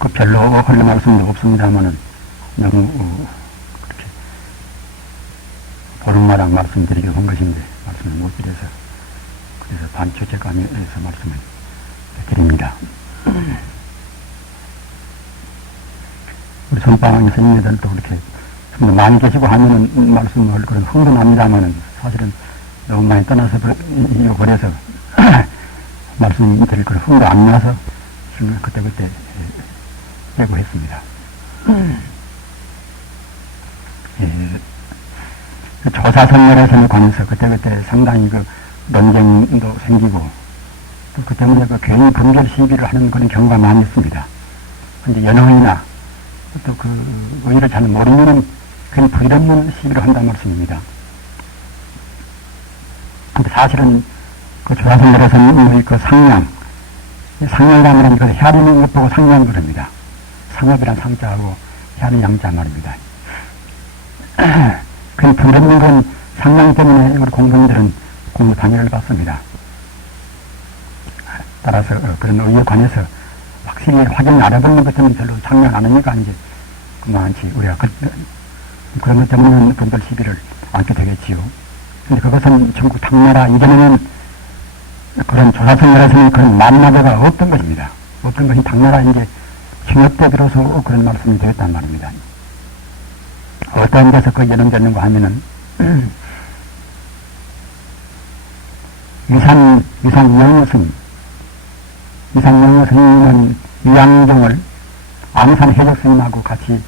그 별로 할 말씀도 없습니다만은 너무 그렇게 보름마당 말씀드리기로 한 것인데 말씀을 못 드려서 그래서 반초제감에서 말씀을 드립니다. 우리 선방 스님들도 그렇게 많이 계시고 하면은 말씀을 그런 흥도 납니다만은 사실은 너무 많이 떠나서 버려서 말씀 드릴 걸 흥도 안 나서 지금 그때그때 빼고 했습니다. 그 조사선멸에서는 관해서 그때그때 상당히 그 논쟁도 생기고 또 그 때문에 그 괜히 분별 시비를 하는 그런 경우가 많이 있습니다. 이제 연호이나 또 그 의의를 잘 모르면은 괜히 부질없는 시비를 한다는 말씀입니다. 근데 사실은 그 조사선멸에서는 그 상량이라는 그 헤아리는 것 보고 상량 그럽니다. 상업이란 상자하고 헤아리는 양자 말입니다. 그 부질없는 건 상량 때문에 우리 공동들은 공부 방해를 받습니다. 따라서 그런 의의에 관해서 확실히 확연히 알아보는 것 때문에 별로 상량 안 하니까 이제 그만치 우리가 그런 것 때문에 분별 시비를 않게 되겠지요. 근데 그것은 전국 당나라 이전에는 그런 조사선멸에서는 그런 만나자가 없던 것입니다. 없던 것이 당나라 이제 징역 때 비로소 그런 말씀이 되었단 말입니다. 어떤 데서 그 예언되는가 하면은 위산영어 스님은 위양종을 앙산 해적 스님하고 같이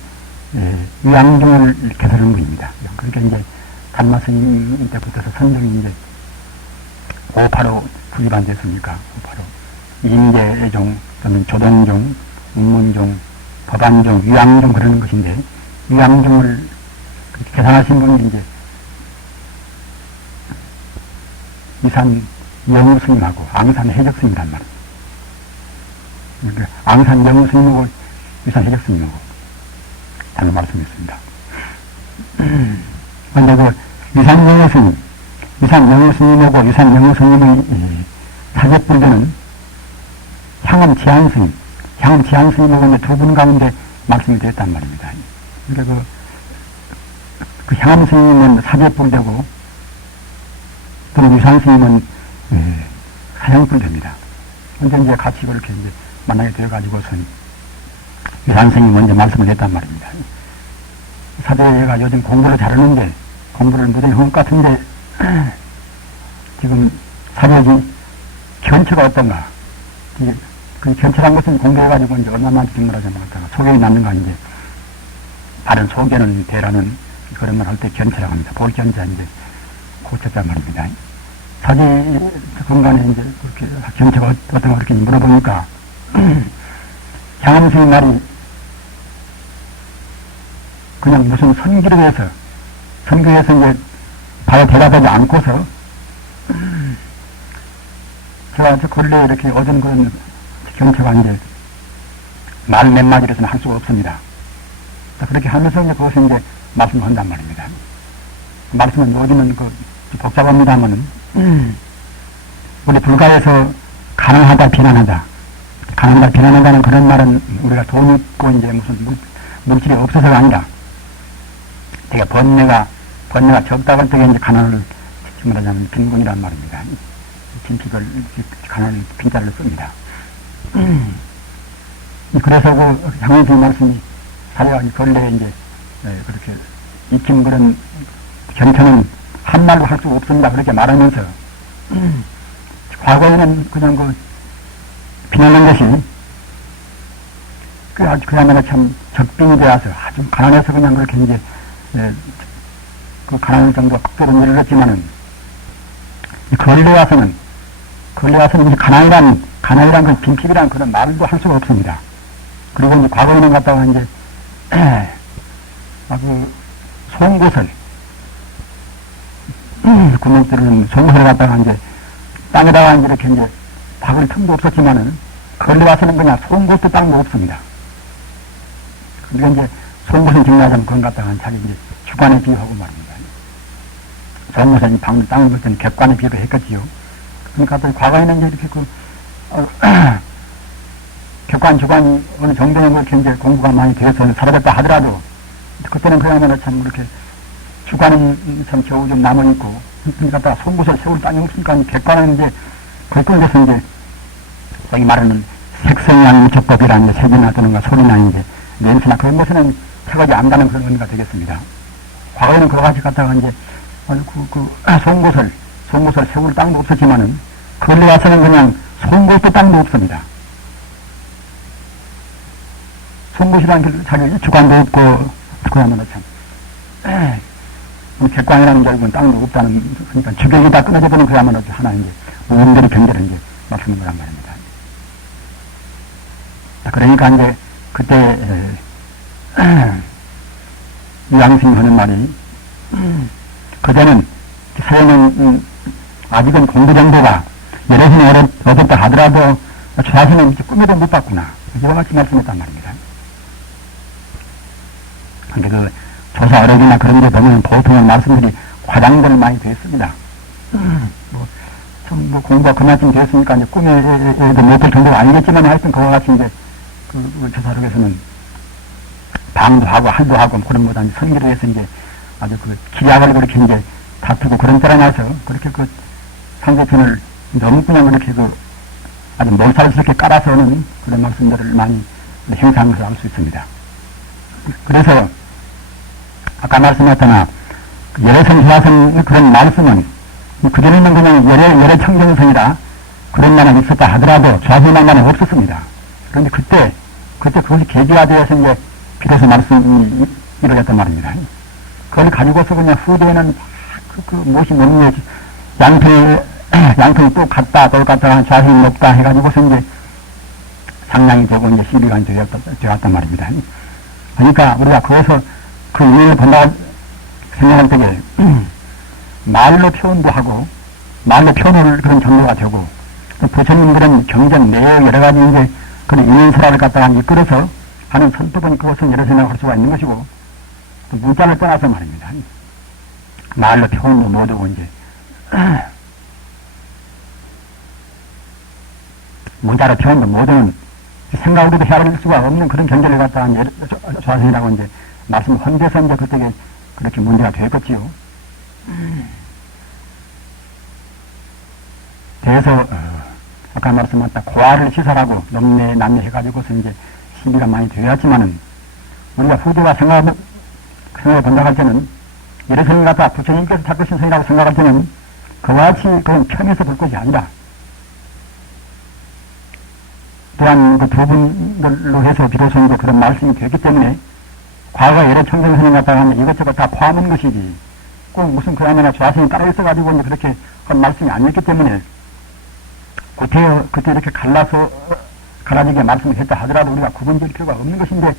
위양종을 개설한 분입니다. 그러니까 이제 단마 스님 때부터서 선종이 이제 585 부집안 됐습니까? 585 인계종 또는 조동종, 운문종, 법안종, 위양종 그러는 것인데 위양종을 개선하신 분이 이제 위산 영우 스님하고 앙산 해적 스님이란 말이에요. 그러니까 앙산 영우 스님하고 위산 해적 스님하고 다른 말씀했습니다. 그런데 그 위산 영우 스님하고 위산 영우 스님의 사제분들은 향음 지한 스님하고 두 분 가운데 말씀이 되었단 말입니다. 그러니까 그 향음 스님은 사제뿔되고 또는 위산 스님은 사형뿔됩니다. 근데 이제 같이 그렇게 이제 만나게 되어가지고선 위산 스님이 먼저 말씀을 했단 말입니다. 사제가 요즘 공부를 잘하는데 공부를 무전히 한 것 같은데 지금 사제지 견처가 어떤가? 그 견처란 것은 공부해가지고 이제 얼마나 뒷말하자면 소견이 났는가 이제 다른 소견을 대라는 그런 말 할 때 견처라고 합니다. 볼견자 이제 고쳤단 말입니다. 사제 공간에 이제 그렇게 견처가 어떤가 그렇게 물어보니까 향암스님 말이 그냥 무슨 선교에서 이제 바로 대답하지 않고서 제가 근래 이렇게 얻은 그런 견처가 이제 말 몇 마디로서는 할 수가 없습니다. 그렇게 하면서 이제 그것을 이제 말씀을 한단 말입니다. 말씀은 요즘은 복잡합니다만은 우리 불가에서 가난하다 비난한다는 그런 말은 우리가 돈 있고 이제 무슨 물질이 없어서가 아니라 되게 번뇌가 적다고 할 때 이제 가난을 말하자면 빈곤이란 말입니다. 빈픽을 가난을 빈자를 씁니다. 그래서 그 향원수의 말씀이 사례가 근래에 이제 그렇게 익힌 그런 견처는 한말로 할 수 없습니다. 그렇게 말하면서 과거에는 그냥 그 비난한 것이 그야말로 참 적빙이 되어서 아주 가난해서 그냥 그렇게 이제 그 가난 정도가 극도로 내려졌지만은 근래 와서는 이제 가난이란 그 빈핍이란 그런 말도 할 수가 없습니다. 그리고 이제 과거에는 갖다가 이제 송곳을 군목들은 송곳을 갖다가 이제 땅에다가 이렇게 이제 박을 틈도 없었지만은 근래 와서는 그냥 송곳도 땅도 없습니다. 그러니까 이제 송곳을 짓나자면 그건 갖다가 자기 이제 주관에 비유하고 말입니다. 송곳은 땅을 볼 때는 객관에 비유를 했겠지요. 그러니까 과거에는 이제 이렇게 객관, 주관이 어느 정도는 그렇게 이제 공부가 많이 되어서 사라졌다 하더라도, 그때는 그야말로 참 이렇게 주관은 참 겨우 좀 남아있고, 그러니까 송곳을 세울 땅이 없으니까 객관은 이제 거꾸로서 이제, 여기 말하는 색성양 적법이라는 색이나 또는 소리나 이제 냄새나 그런 것에는 태각이 안 가는 그런 의미가 되겠습니다. 과거에는 그와 같이 갖다가 이제, 송곳을 세울 땅도 없었지만은, 그걸로 와서는 그냥 송곳도 땅도 없습니다. 송곳이라는 게 자기 주관도 없고, 그야말로 참, 객관이라는 결국은 땅도 없다는, 그러니까 주객이 다 끊어져 버린 그야말로 하나 이제, 원들이 경제를 이제 말씀한 거란 말입니다. 그러니까 이제, 그때, 이양승이 하는 말이, 그때는 사회는 아직은 공부 정도가 여러 힘이 얻었다 하더라도 자신은 꿈에도 못 봤구나. 이와 같이 말씀했단 말입니다. 근데 그 조사 어록이나 그런 데 보면 보통은 말씀들이 과장들 많이 되었습니다. 공부가 그만큼 되었으니까 이제 꿈에도 못 볼 정도가 아니겠지만 하여튼 그와 같이 이제 그 조사 어록에서는 방도 하고 한도 하고 그런 보다 성기를 해서 이제 아주 그 기약을 그렇게 이제 다투고 그런 때라 나서 그렇게 그 상대편을 너무 그냥 그렇게 그 아주 몰살스럽게 깔아서는 그런 말씀들을 많이 형상해서 알 수 있습니다. 그래서 아까 말씀했더나 열애성 조화성 그런 말씀은 그전에는 그냥 열애 청정성이라 그런 말은 있었다 하더라도 조화성이라는 말은 없었습니다. 그런데 그때 그것이 계기가 되어서 이제 비로소 말씀이 이루어졌단 말입니다. 그걸 가지고서 그냥 후대에는 무엇이 뭐냐, 양평이 또 갔다, 돌갔다, 좌승이 높다 해가지고서 이제 상량이 되고 이제 시비가 되었단 말입니다. 그러니까 우리가 거기서 그 인연을 본다고 생각할 때에 말로 표현도 하고, 말로 표현을 그런 정도가 되고, 부처님 그런 경전 내역 여러 가지 이제 그런 인연설화를 갖다가 이끌어서 하는 선법은 그것은 여러 생각할 수가 있는 것이고, 문자를 떠나서 말입니다. 말로 표현도 못하고 이제 문자로 표현도 못하는 생각으로도 헤아릴 수가 없는 그런 경계를 갖다가 조화성이라고 이제 말씀 헌데서 이제 그때 그렇게 문제가 되겠지요. 그래서 아까 말씀했다 고아를 시설하고 넘내 남녀 해가지고서 이제 시비가 많이 되었지만은 우리가 후대와 생각을 본다고 할 때는 여러 성이 갖다 부처님께서 닦으신 성이라고 생각할 때는 그와 같이 그건 편에서 볼 것이 아니라 또한 그 두 분들로 해서 비로소 그런 말씀이 되기 때문에 과거 여러 청정선을 갖다가 하면 이것저것 다 포함한 것이지 꼭 무슨 그 안에나 조화성이 따로 있어가지고 이제 그렇게 한 말씀이 아니었기 때문에 그때 이렇게 갈라지게 말씀을 했다 하더라도 우리가 구분될 필요가 없는 것인데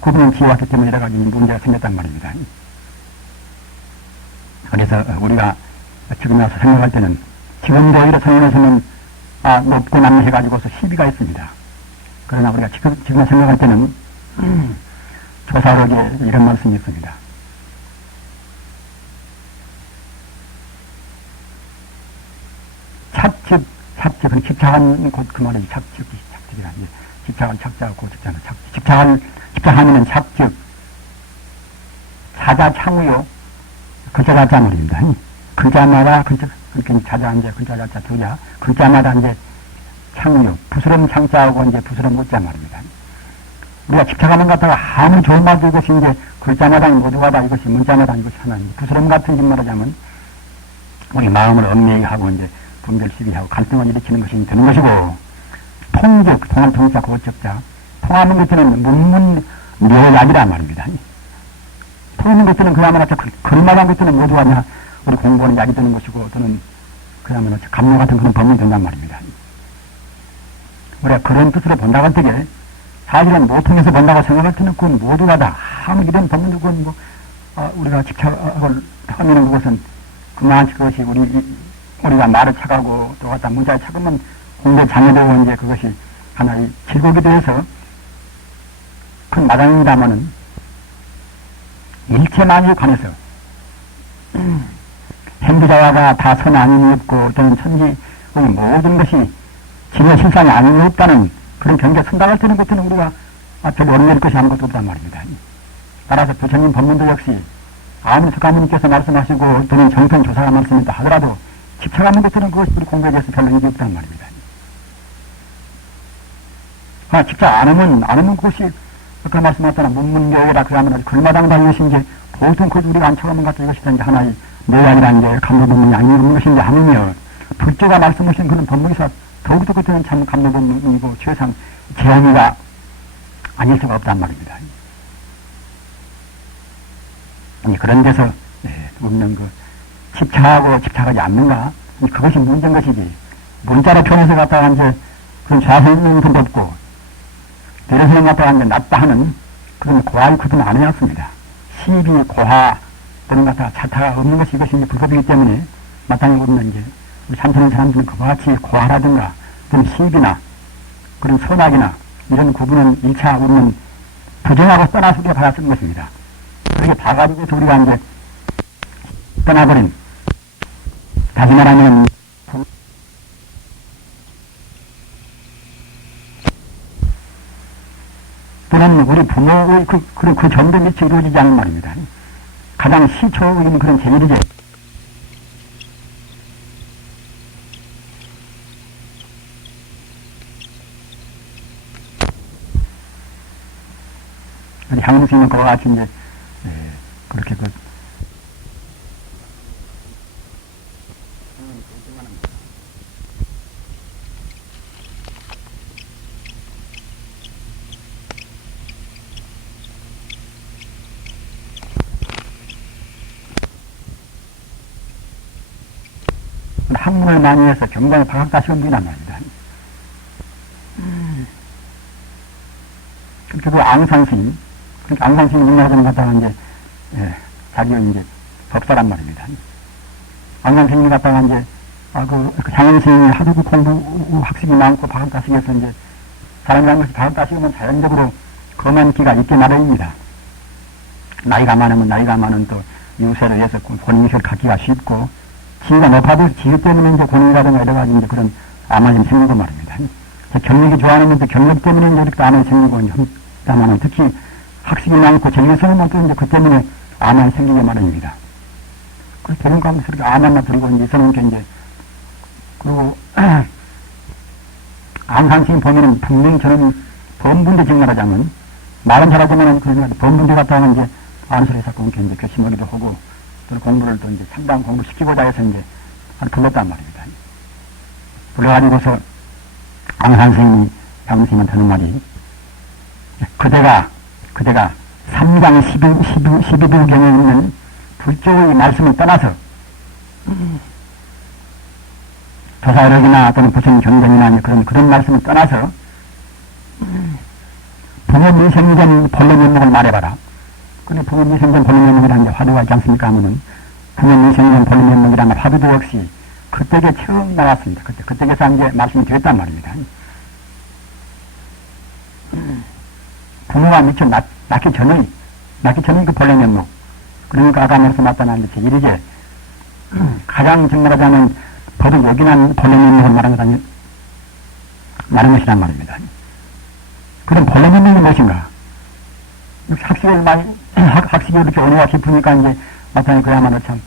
구분을 지어왔기 때문에 여러 가지 문제가 생겼단 말입니다. 그래서 우리가 지금 와서 생각할 때는 지금도 오히려 성인에서는 높고 남미 해가지고서 시비가 있습니다. 그러나 우리가 지금 생각할 때는 조사록에 이런 말씀이 있습니다. 찹측은 집착한 곧 그 말이 찹측이라 집착한 착자고 집착하면은 찹측 자자 창우요 글자가 자 말입니다. 글자마다 그렇게 자자 이제 글자자 두자 글자마다 이제 창우요 부스럼 창자하고 이제 부스럼 웃자 말입니다. 우리가 집착하는 것 같다가 아무리 좋은 말도 이것이 이제 글자마다 모두가 다 이것이 문자마다 이것이 하나 부스럼 같은 짓 말하자면 우리 마음을 얽매이게 하고 이제 분별 시비하고 갈등을 일으키는 것이 되는 것이고 통적 통한 통자 고적자 통하는 것들은 문문묘약이란 말입니다. 통하는 것들은 그야말로 글만한 것들은 모두가 그냥 우리 공부하는 약이 되는 것이고 또는 그야말로 감로 같은 그런 법문이 된단 말입니다. 우리가 그런 뜻으로 본다고 할 때에 사실은 모통에서 본다고 생각할 때는 그건 모두가 다 아무 이런 법문도 그건 뭐 우리가 집착을 하면은 그것은 그만치 그것이 우리가 말을 착하고 또 갖다 문자를 착하면 공부 장애되고 이제 그것이 하나의 질곡이 되어서 큰 마당입니다마는 일체만에 관해서 행부자와가 다 선 아님이 없고 또는 천지의 모든 것이 진의 실상이 아님이 없다는 그런 경계에 선당할 때는 그때는 우리가 별로 얽매일 것이 아무것도 없단 말입니다. 따라서 부처님 법문도 역시 아무리 석가모니께서 말씀하시고 또는 정통 조사가 말씀했다 하더라도 집착하는 것들은 그것이 우리 공부에 대해서 별로 의미 없단 말입니다. 집착 안 하면 그것이 아까 말씀하셨잖아 문문교회라 그러면 글마당 다니시 이제 보통 그 우리가 안 쳐가면 같은 이것이 이제 하나의 내양이라는 이제 감로법문이 아니면 것이 이제 하느며 불조가 말씀하신 그런 법문에서 더욱더 그때는 참 감로법문이고 최상 재앙이가 아닐 수가 없단 말입니다. 아니, 그런 데서 없는 그 집착하고 집착하지 않는가? 그것이 문제인 것이지. 문자로 표현해서 갖다가 이제 그런 좌선은 좀 없고 내려서는 갖다가 이제 낫다 하는 그런 고하의 구분은 안 해놨습니다. 시비, 고하 또는 갖다가 차타가 없는 것이 이것이 이제 불법이기 때문에 마땅히 없는 이제 우리 참선하는 사람들은 그와 같이 고하라든가 또는 시비나 그런 선악이나 이런 구분은 1차 우리는 부정하고 떠나서 우리가 받아 쓰는 것입니다. 그렇게 봐가지고 우리가 이제 떠나버린, 다시 말하면 또는 우리 부모의 그 정도 미치 이루어지지 않는 말입니다. 가장 시초인 그런 제일이죠. 향응스님은 그와 같이 이제 그렇게 학문을 많이 해서 경관에 박학다시금 분이란 말입니다. 그 앙상스님, 그러니까 앙상스님 인내하자는 갖다가 이제 자기가 이제 법사란 말입니다. 앙상스님이 갖다가 이제 그 향응스님이 하도 그 공부 학식이 많고 박학다식에서 이제 사람이라는 것이 박학다식이면 자연적으로 검은 기가 있게 마련입니다. 나이가 많으면 또 유세를 해서 본인을 갖기가 쉽고 지위가 높아도 지위 때문에 이제 권위라든가 여러 가지 이제 그런 암환이 생기고 말입니다. 경력이 좋아하는 분들 경력 때문에 이제 이렇게 암환이 생기고 다만 특히 학식이 많고 전교생은 또 이제 그 때문에 암환이 생기게 마련입니다. 그래서 되는 가운데서 이렇게 암환만 들고 이제 있어놓은 이제 그리고 앙상스님 보면은 분명히 저는 범분대 증말하자면 말은 잘하지만 그러면 범분대 같다가 이제 안소리 자꾸 이렇게 이제 교심하기도 하고 또 공부를 또 이제 상당 공부 시키고자 해서 이제 불렀단 말입니다. 불러가지고서 앙상스님이 양스님한테 하는 말이 그대가 3장 12부경에 있는 불조의 말씀을 떠나서 조사력이나 또는 부처님 경전이나 그런 말씀을 떠나서 부모 미생전 본래 면목을 말해봐라. 근데 부모 미생전 본래 면목이라는 게 화두가 있지 않습니까? 하면은 부모 미생전 본래 면목이라는 화두도 역시 그때에 처음 나왔습니다. 그때에서 이제 말씀이 되었단 말입니다. 부모가 미처 낳기 전의 그 본래 면목. 그러니까 아까 말씀하셨던 게 이르게 가장 정말하자면 법을 요긴한 본래 면목을 말한 것이란 말입니다. 그럼 본래 면목이 무엇인가? 학식이 이렇게 온유가 깊으니까 이제 마땅히 그야말로 참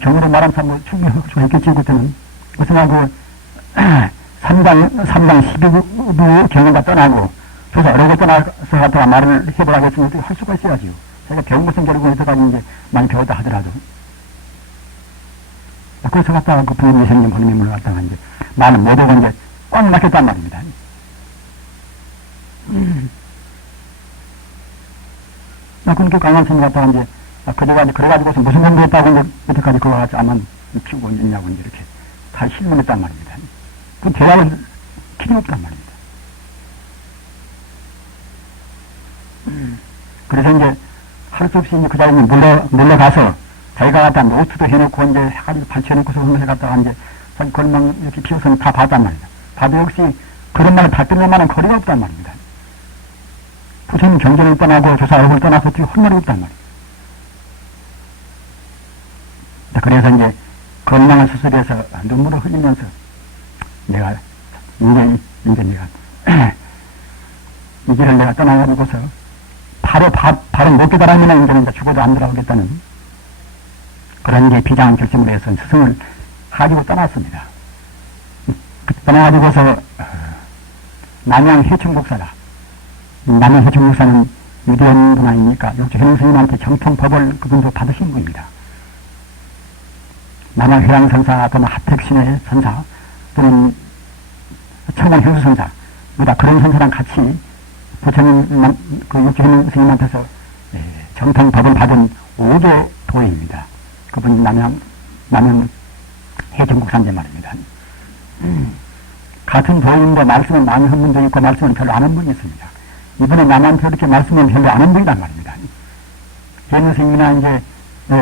경으로 말하면 참 충분히 흡수했겠지 그때는. 그래서 삼당 12부 경우가 떠나고 그래서 어느 것 떠나서 갖다가 말을 해보라고 했으면 어떻게 할 수가 있어야지요. 제가 배운 것은 결국은 여태까지 이제 많이 배웠다 하더라도. 그래서 갖다가 그 부모님 생긴 본인을 갖다가 이제 나는 모두가 이제 꽉 막혔단 말입니다. 그러니까 강원선이 갖다가 이제 그래가지고서 무슨 공부했다고 이제 여태까지 그거 같이 아만 키우고 있냐고 이제 이렇게 다 실문했단 말입니다. 그 대화를 필요 없단 말입니다. 그래서 이제 할 수 없이 이제 그 자리에 몰려가서 자기가 갖다 노트도 해놓고 이제 해가지고 발췌해놓고서 혼자서 갖다가 이제 자기 걸망 이렇게 피워서 다 봤단 말입니다. 봐도 역시 그런 말을 받들릴 만한 거리가 없단 말입니다. 부처님 경전을 떠나고 조사 얼굴을 떠나서 어떻게 할 말이 없단 말이에요. 그래서 이제 건강을 수술해서 눈물을 흘리면서 내가 이제 내가 이 길을 내가 떠나가지고서 바로 못 깨달으면 이제는 죽어도 안 돌아오겠다는 그런 게 비장한 결심을 해서 스승을 가지고 떠났습니다. 떠나가지고서 남양 해충국사가 남양 해충국사는 유대인 분 아닙니까? 육조 현웅 스님한테 정통법을 그분도 받으신 분입니다. 남양 회양선사 또는 하택신의 선사 또는 청원 현수선사 보다 그런 선사랑 같이 부처님 그 육조 현웅 스님한테서 정통법을 받은 5조 도인입니다. 그분이 남양 해충국사인데 말입니다. 같은 도인인데 말씀을 많이 한 분도 있고 말씀을 별로 안 한 분이 있습니다. 이번에 남한테 이렇게 말씀을 별로 안 한 분이란 말입니다. 현웅 스님이나 이제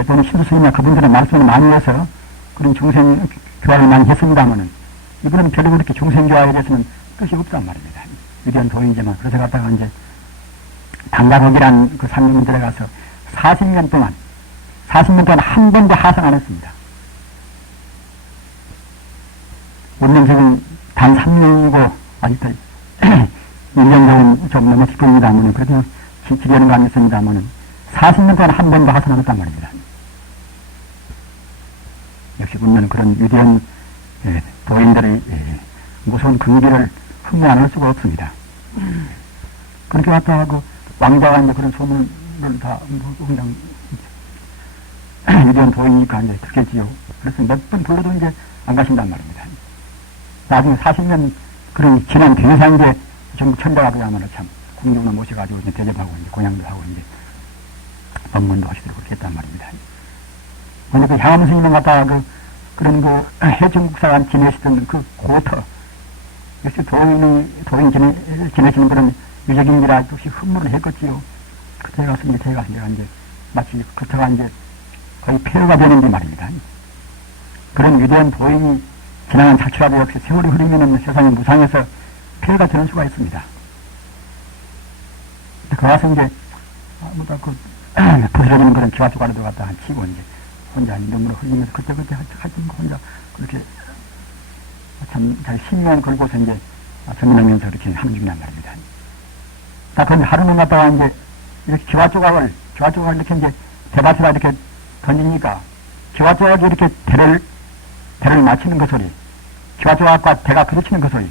또는 신수 스님이나 그분들은 말씀을 많이 해서 그런 중생 교화를 많이 했습니다만은 이분은 별로 그렇게 중생 교화에 대해서는 뜻이 없단 말입니다. 위대한 도인이지만 그래서 갔다가 이제 당가곡이란 그 산림에 들어가서 40년 동안 한 번도 하상 안 했습니다. 우리는 지금 단 3년이고 아직도 1년 좀 넘어 싶습니다만은 그래도 지려는 거 아니었습니다만은 40년 동안 한 번도 하상 안 했단 말입니다. 역시 우리는 그런 위대한 도인들의 무서운 근기를 흠모 안 할 수가 없습니다. 그렇게 왔다가 그 왕자가 이제 그런 소문을 다 그냥 위대한 도인이니까 이제 듣겠지요. 그래서 몇 번 불러도 이제 안 가신단 말입니다. 나중에 40년 그런 지난 뒤에서 이제 전부 천자가 그야말로 참 궁중을 모셔가지고 이제 대접하고 이제 공양도 하고 이제 법문도 하시도록 그렇게 했단 말입니다. 근데 그 향암 스님은 갖다가 그런 해충국사가 지내시던 그 고터, 역시 도인 지내시는 그런 유적인이라 역시 흠모를 했겠지요. 그때 가서 내가 이제 마치 그때가 이제 거의 폐허가 되는데 말입니다. 그런 위대한 도인이 지나간 자취라도 역시 세월이 흐르면 세상의 무상에서 폐허가 되는 수가 있습니다. 그 와서 이제 부스러지는 그런 기와조가리도 갖다 치고 이제 혼자 눈물을 흘리면서 그때 하여튼 혼자 그렇게 참 잘 신명 걸고서 이제 전진하면서 이렇게 하는 중이란 말입니다. 딱 그런데 하루는 갔다가 이제 이렇게 기와조각을 이렇게 이제 대밭에다 이렇게 던지니까 기와조각이 이렇게 대를 맞추는 그 소리, 기와조각과 대가 부딪히는 그 소리.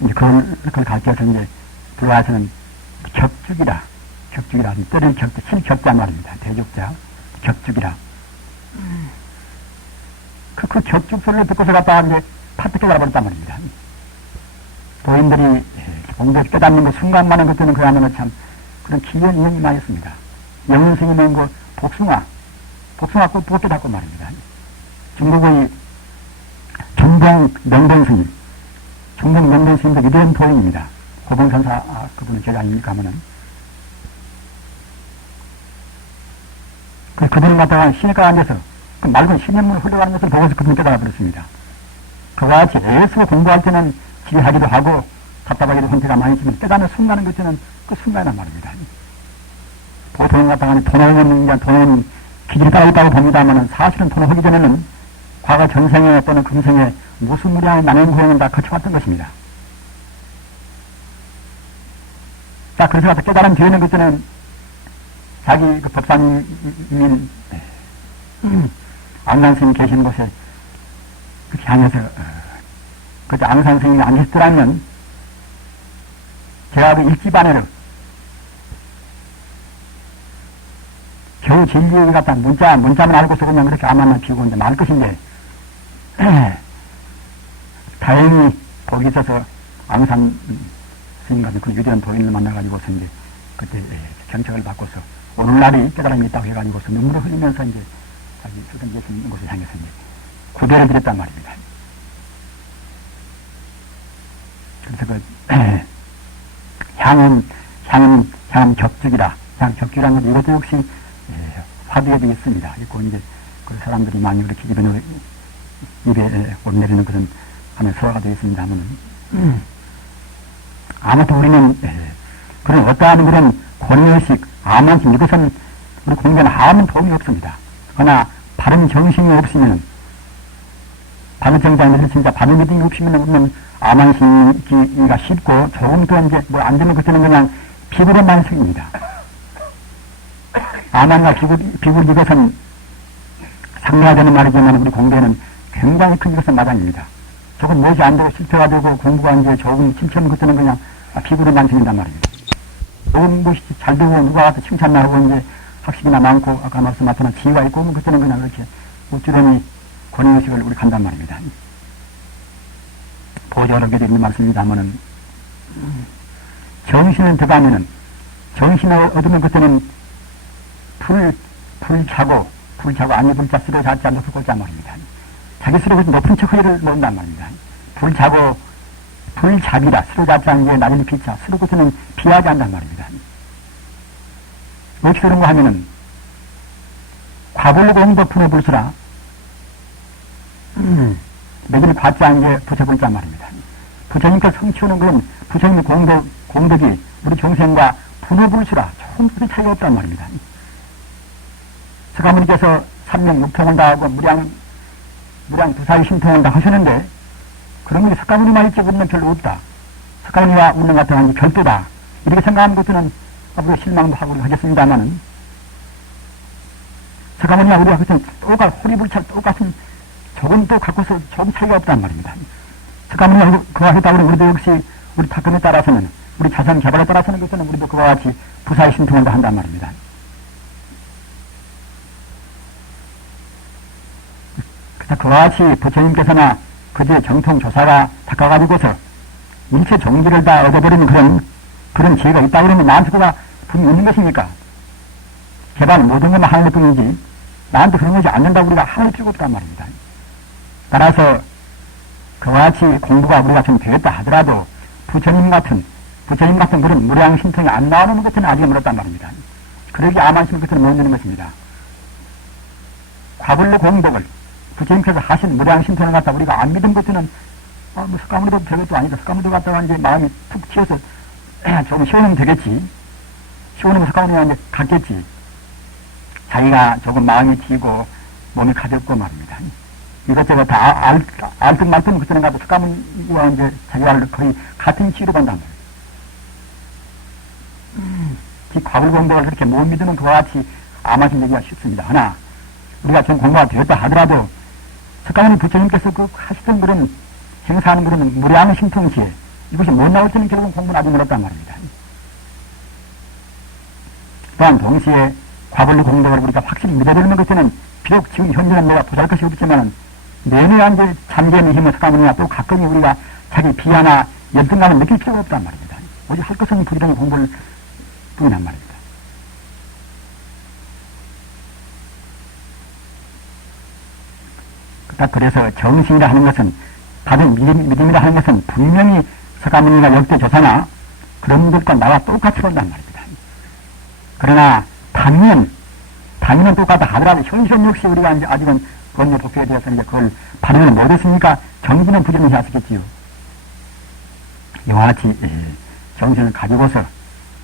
이제 그걸 가르쳐서 이제 불화에서는 격죽이라 때를 실격자 말입니다. 대족자, 격죽이라. 그 격죽 소리를 듣고서 갖다가 이제 파트 깨달아버렸단 말입니다. 도인들이 공덕 깨닫는 그 순간만은 그때는 그야말로 참 그런 기이한 인연이 많이 있습니다. 영훈 스님은 그 복숭아꽃 보고 깨닫고 말입니다. 중국의 중봉 명동 스님도 위대한 도인입니다. 고봉선사 그분은 제가 아닙니까 하면은 그분을 갖다가 시내가에 앉아서 그 맑은 시냇물을 흘러가는 것을 보고서 그분을 깨달아 버렸습니다. 그와 같이 애써 공부할 때는 지리하기도 하고 답답하기도 형태가 많이 있지만 깨닫는 순간은 그때는 그 순간이란 말입니다. 보통은 갖다가 돈은 기질이 따로 있다고 봅니다만 사실은 돈을 하기 전에는 과거 전생에 또는 금생에 무슨 무량의 나는 고행을 다 거쳐왔던 것입니다. 자, 그래서 갖다 깨달은 뒤에는 그때는 자기 그 법사님인 앙산스님 계신 곳에 그렇게 향해서 그때 앙산스님이 안 계시더라면 제가 그 일지반에를 겨우 진리에 갖다 문자만 알고서 그냥 그렇게 암만 피우고 이제 말 것인데 다행히 거기 있어서 앙산 스님 같은 그 위대한 도인을 만나가지고서 이제 그때 경책을 받고서 오늘날이 깨달음이 있다고 해가지고서 눈물을 흘리면서 이제 자기 수던 계신 곳을 향해서 이제 구대를 드렸단 말입니다. 그래서 그 향은 격죽이라. 격죽이라는 것 이것도 역시 화두에도 있습니다. 있고 이제 그 사람들이 많이 이렇게 입에 올내리는 그런 하는 소화가 되어 있습니다만 아무튼 우리는 그런 어떠한 그런 권위의식, 암한식 이것은 우리 공부는 아무 도움이 없습니다. 그러나 바른 정신이 없으면 바느정자는 진짜 바느미등 60년 오면 암만 심기가 쉽고 조금 더 이제 뭐 안 되면 그때는 그냥 비굴의 만성입니다. 암만과 비굴 이것은 상대가 되는 말이지만 우리 공부에는 굉장히 큰 이것은 마당입니다. 조금 무엇이 안 되고 실패가지고 공부가 이제 조금 침체하면 그때는 그냥 비굴의 만성이란 말입니다. 조금 무엇이 잘 되고 누가 와서 칭찬나고 이제 학식이나 많고 아까 말씀하셨던 지혜가 있고 그러면 그때는 그냥 그렇게 우쭈러니 권위의식을 우리 간단 말입니다. 보조하게 되는 말씀입니다만은 정신을 들어가면은 정신을 얻으면 그때는 불자고 아니 불자 쓰러 자지 않고 꼴자 말입니다. 자기 스스로 높은 척 허리를 놓는단 말입니다. 불자고 불잡이라 스스로 잡지 않은 게 나중에 피자 스스로 그때는 피하지 않단 말입니다. 어떻게 그런 거 하면은 과불공도 분해불수라 매일 받지 않은 게 부처불자 말입니다. 부처님께서 성취하는 그런 부처님의 공덕이 우리 중생과 분해불수라 조금 차이가 없단 말입니다. 서가모니께서 삼명육통을 다하고 무량 부사의 신통을 다 하시는데 그런 게 석가모니만 있지 우리는 별로 없다. 석가모니와 우리는 같은 게 별도다. 이렇게 생각하는 것은 우리가 실망도 하고 하겠습니다만은 석가모니와 우리가 그것은 호리불찰 똑같은 조금 또 갖고서 조금 차이가 없단 말입니다. 석가모니가 그와 했다고 우리도 역시 우리 탁근에 따라서는 우리 자산 개발에 따라서는 그것은 우리도 그와 같이 부사의 신통을 다 한단 말입니다. 그와 같이 부처님께서나 그제 정통조사가 닦아가지고서 일체 종기를 다 얻어버리는 그런 지혜가 있다 그러면 나한테 그가 분이 있는 것입니까? 개발 모든 것만 하는 것 뿐이지 나한테 그런 것이 안 된다고 우리가 하는 필요가 없단 말입니다. 따라서 그와 같이 공부가 우리가 좀 되겠다 하더라도 부처님 같은 그런 무량신통이 안 나오는 것은 아직 멀었단 말입니다. 그러기 아만심 것은 못 내는 것입니다. 과불로 공덕을 부처님께서 하신 무량신통을 갖다 우리가 안 믿은 것은 뭐 석가모니도 별것도 아니다. 석가모니도 갖다가 이제 마음이 툭 치여서 조금 시원하면 되겠지. 시원하면 석가모니가 이제 갔겠지. 자기가 조금 마음이 튀고 몸이 가볍고 말입니다. 이것저것 다 알듯 말듯 그때는 가도 석가모니와 이제 자기가 거의 같은 치유로 본단 말이에요. 이 과불공덕을 그렇게 못 믿으면 그와 같이 아마신 얘기가 쉽습니다. 하나 우리가 좀 공부가 되었다 하더라도 석가모니 부처님께서 그 하시던 그런 행사하는 그런 무량신통시에 이것이 못 나올 때는 결국은 공부는 아주 멀었단 말입니다. 또한 동시에 과불로 공덕을 우리가 확실히 믿어버리는 것에는 비록 지금 현재는 내가 부자할 것이 없지만 내내 이제 잠재의 힘을 석가모니와 또 가끔이 우리가 자기 비하나 열등감을 느낄 필요가 없단 말입니다. 오직 할 것은 부지런히 공부를 뿐이란 말입니다. 그래서 정신이라 하는 것은 다른 믿음이라 하는 것은 분명히 석가모니가 역대 조사나 그런 것과 나와 똑같이 본단 말입니다. 그러나 당연은 똑같다 하더라도 현실 역시 우리가 이제 아직은 번뇌 복귀에 대해서 이제 그걸 발현을 못했으니까 정신은 부지런히 하시겠지요. 이와 같이 정신을 가지고서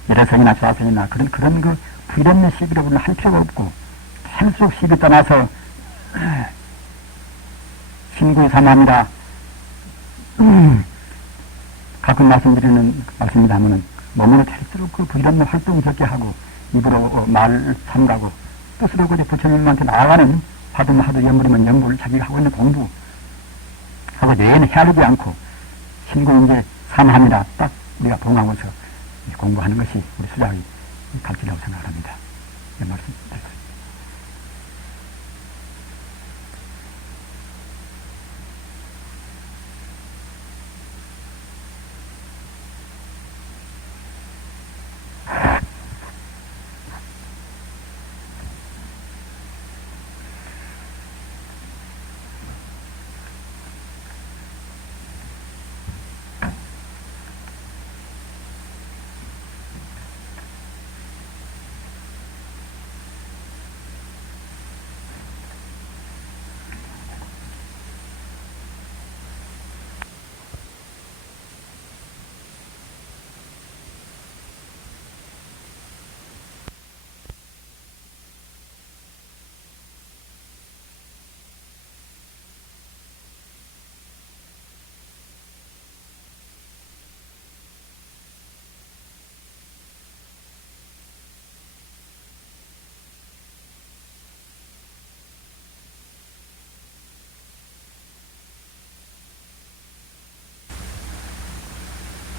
열애성이나 조사성이나 그런 그 부질없는 시비를 우리는 할 필요가 없고 셀수록 시비 떠나서 신구의 삼함이라 가끔 말씀드리는 말씀입니다 하면은 몸으로 될수록 그 부질없는 활동 적게 하고 입으로 말 삼가고 뜻으로 그저 부처님한테 나아가는 하도 연불이면 연불 자기가 하고 있는 공부 하고 내에는 헤아리지 않고 신구 이제 삼함이라 딱 우리가 봉하고서 공부하는 것이 우리 수장이 갈지라고 생각합니다. 이 말씀 드렸습니다.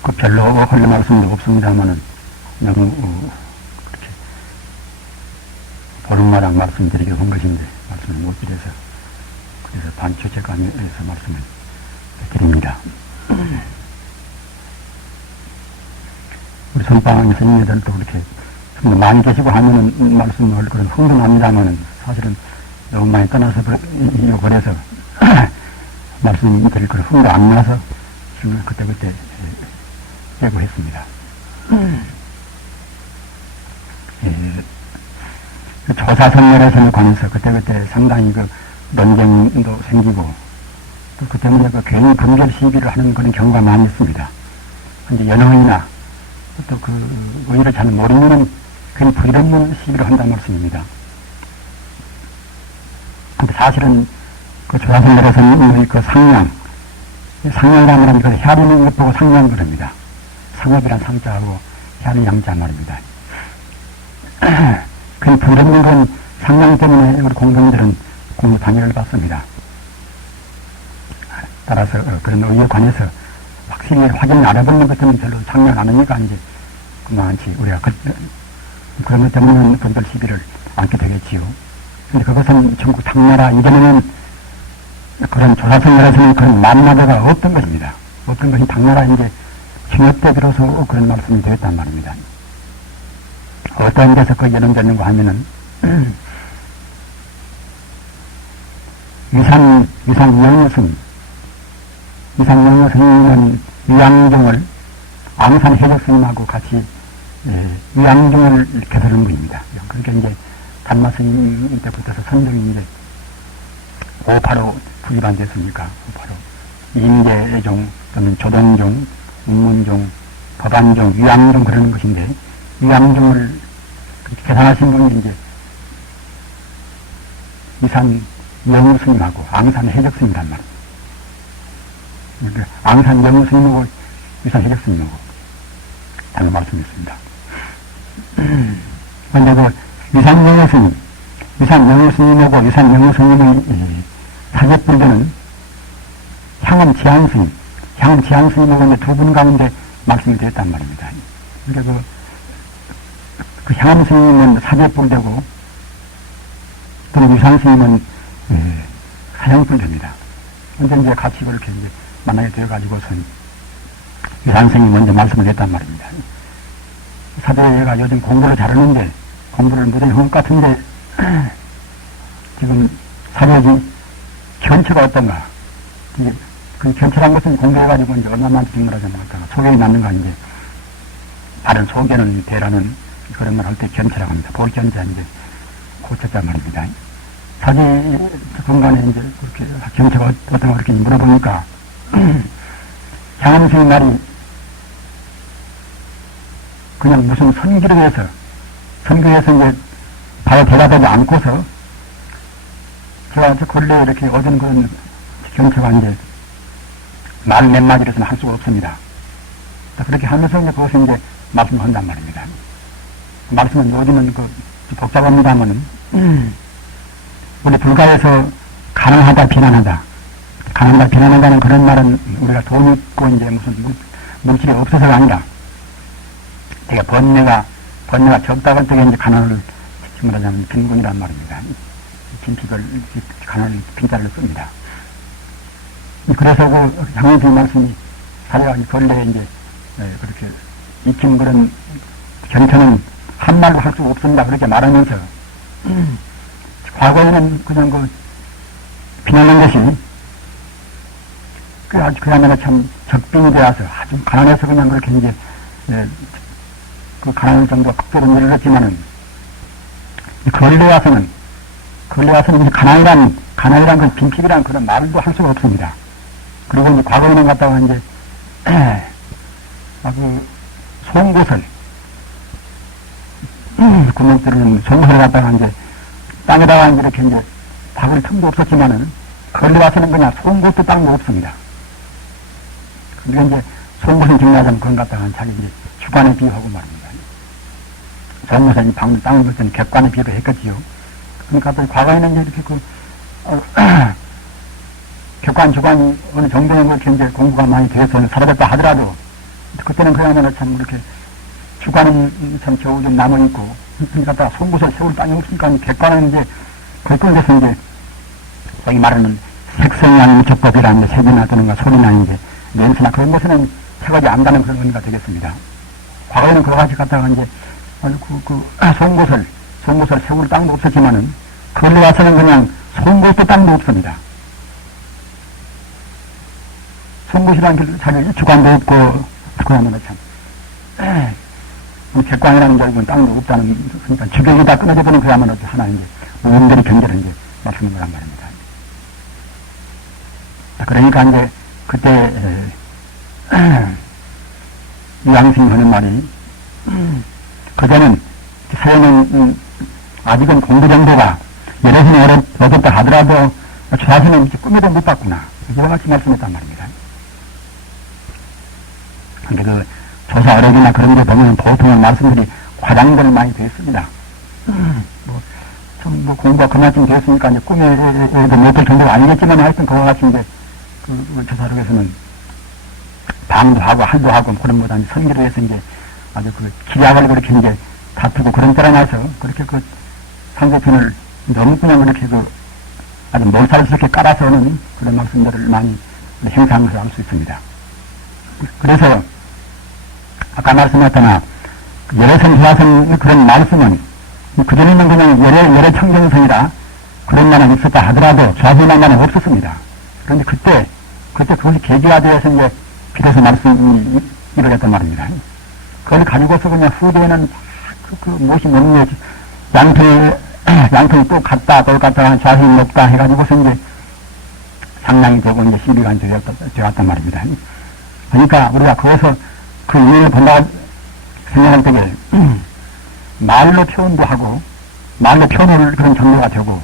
그 별로 할 말씀도 없습니다만은 너무 그렇게 보름마당 말씀드리기로 한 것인데 말씀을 못 드려서 그래서 반주제감에서 말씀을 드립니다. 우리 선방의 스님들도 그렇게 좀 많이 계시고 하면은 말씀을 그런 흥도 납니다만은 사실은 너무 많이 떠나서 그래서 말씀드릴 그런 흥도 안 나서 지금 그때그때 하고 했습니다. 그 조사선멸에서는 관해서 그때그때 상당히 그 논쟁도 생기고 또 그 때문에 그 괜히 분별 시비를 하는 그런 경우가 많이 있습니다. 이제 연호인이나 또 그 의의를 잘 모르면은 괜히 부질없는 시비를 한다는 말씀입니다. 근데 사실은 그 조사선멸에서는 그 상량이라는 건 그 헤아리는 것 보고 상량 그럽니다. 상업이란 상자하고 헤아리는 양자 말입니다. 그 부질없는 건 상량 때문에 우리 공동들은 공유 방해를 받습니다. 따라서 그런 의의에 관해서 확실히 확연히 알아보는 것 때문에 별로 상량 안 하니까 이제 그만치 우리가 그런 것 때문에 분별 시비를 않게 되겠지요. 근데 그것은 전국 당나라 이전에는 그런 조사선멸에서는 그런 만나자가 없던 것입니다. 없던 것이 당나라 이제 징역 때 비로소 그런 말씀이 되었단 말입니다. 어떤 데서 그 예언되는가 하면은 위산영어 스님은 위양종을 앙산 해적 스님하고 같이 위양종을 개설한 분입니다. 그러니까 이제 단마 스님 때부터 선종이 이제 585 부집안 됐습니까? 585 임계종 또는 조동종, 운문종, 법안종, 위양종 그러는 것인데 위양종을 개설하신 분이 이제 위산 영우 스님하고 앙산 해적 스님이란 말입니다. 그러니까 앙산 영우 스님하고 위산 해적 스님하고 다른 말씀이었습니다. 그런데 그 위산 영우 스님, 위산 영우 스님하고 위산 영우 스님의 사제분들은 향은 지향 스님, 향은 지향 스님하고 두 분 가운데 말씀이 되었단 말입니다. 그러니까 그 향은 스님은 사제분되고 또는 위산 스님은 사형분됩니다. 근데 이제 같이 그렇게 이제 만나게 되어가지고선 위산 스님이 먼저 말씀을 했단 말입니다. 사제가 요즘 공부를 잘하는데 공부를 무전히 한 것 같은데 지금 사제지 견처가 어떤가? 그 견처란 것은 공부해가지고 이제 얼마만 직물하자면 소견이 남는가 이제 다른 소견은 대라는 그런 말 할 때 견처라고 합니다. 볼견자 이제 고쳤자 말입니다. 사제 공간에 이제 그렇게 견처가 어떤가 그렇게 물어보니까 향암스님 말이 그냥 무슨 선기를 해서 이제 바로 대답하지 않고서 제가 근래 이렇게 얻은 그런 경처가 이제 말 몇 마디로서는 할 수가 없습니다. 그렇게 하면서 이제 그것을 이제 말씀을 한단 말입니다. 말씀은 요즘은 복잡합니다만은 우리 불가에서 가난하다 비난한다는 그런 말은 우리가 돈 있고 이제 무슨 물질이 없어서가 아니라 되게 번뇌가 적다고 할 때 이제 가난을 말하자면 빈곤이란 말입니다. 빈핍을 가난을 빈자를 씁니다. 그래서 그 향원수 말씀이 사례가 근래에 이제 그렇게 익힌 그런 견처는 한말로 할 수가 없습니다. 그렇게 말하면서 과거에는 그냥 그 비난한 것이 그야말로 참 적빙이 되어서 아주 가난해서 그냥 그렇게 이제 그 가난한 정도가 극도로 늘었지만은 근래 와서는 가난이란 그 빈핍이란 그런 말도 할 수가 없습니다. 그리고 이제 과거에는 갔다가 이제 송곳을 구멍들은 송곳을 갖다가 이제 땅에다가 이렇게 이제 박을 틈도 없었지만은 근래 와서는 그냥 송곳도 땅도 없습니다. 그러니까 이제 송곳을 정리하자면 그건 갖다가 자기 이제 주관에 비유하고 말입니다. 전무사 이 방을 땅을 볼 때는 객관에 비유를 했겠지요. 그러니까 과거에는 이제 이렇게 객관, 주관이 어느 정도는 그렇게 이제 공부가 많이 되어서 사라졌다 하더라도 그때는 그야말로 참 이렇게 주관은 참 겨우 좀 남아있고, 그러니까 송곳을 세울 땅이 없으니까 객관은 이제, 그걸 데서 이제, 여기 말하는 색성양 적법이라는 색이나 또는 소리나 이제, 냄새나 그런 것에는 체각이 안 가는 그런 의미가 되겠습니다. 과거에는 그와 같이 갖다가 이제, 송곳을 세울 땅도 없었지만은, 그걸로 와서는 그냥 송곳도 땅도 없습니다. 송곳이라는 자기 주관도 없고, 그야말로 참, 객관이라는 결국은 땅도 없다는, 그러니까 주객이 다 끊어져 버린 그야말로 하나 이제, 원들이 경계를 이제 맞추는 거란 말입니다. 그러니까 이제, 그때, 이양승이 하는 말이, 그전은, 서양은, 아직은 공부 정도가, 여러 손이 얻었다 하더라도, 좌선은 꿈에도 못 봤구나. 이와 같이 말씀했단 말입니다. 근데 그, 조사 어록이나 그런 데 보면 보통의 말씀들이 과장들 많이 됐습니다. 공부가 그만큼 되었으니까 이제 꿈에도 못 볼 정도가 아니겠지만 하여튼 그와 같이 이제 그 조사 어록에서는 방도 하고 할도 하고 그런 보다 선기를 해서 이제 아주 그 기약을 그렇게 이제 다투고 그런 때라 나서 그렇게 그 상대편을 너무 그냥 그렇게 그 아주 몰살스럽게 깔아서는 그런 말씀들을 많이 행사하면서 알 수 있습니다. 그래서 아까 말씀하셨다나, 열애성, 조화성, 그런 말씀은, 그전에는 그냥 열애 청정성이라, 그런 말은 있었다 하더라도, 조화성이라는 말은 없었습니다. 그런데 그때 그것이 계기가 되어서 이제, 비로소 말씀이 이루어졌단 말입니다. 그걸 가지고서 그냥 후대에는, 무엇이 뭐냐, 양털이 또 갔다, 또 갔다, 조화성이 높다 해가지고서 이제, 상량이 되고 이제 시비가 되었단 말입니다. 그러니까 우리가 거기서 그 이유를 본다고 생각할 때에 말로 표현도 하고 말로 표현을 그런 정도가 되고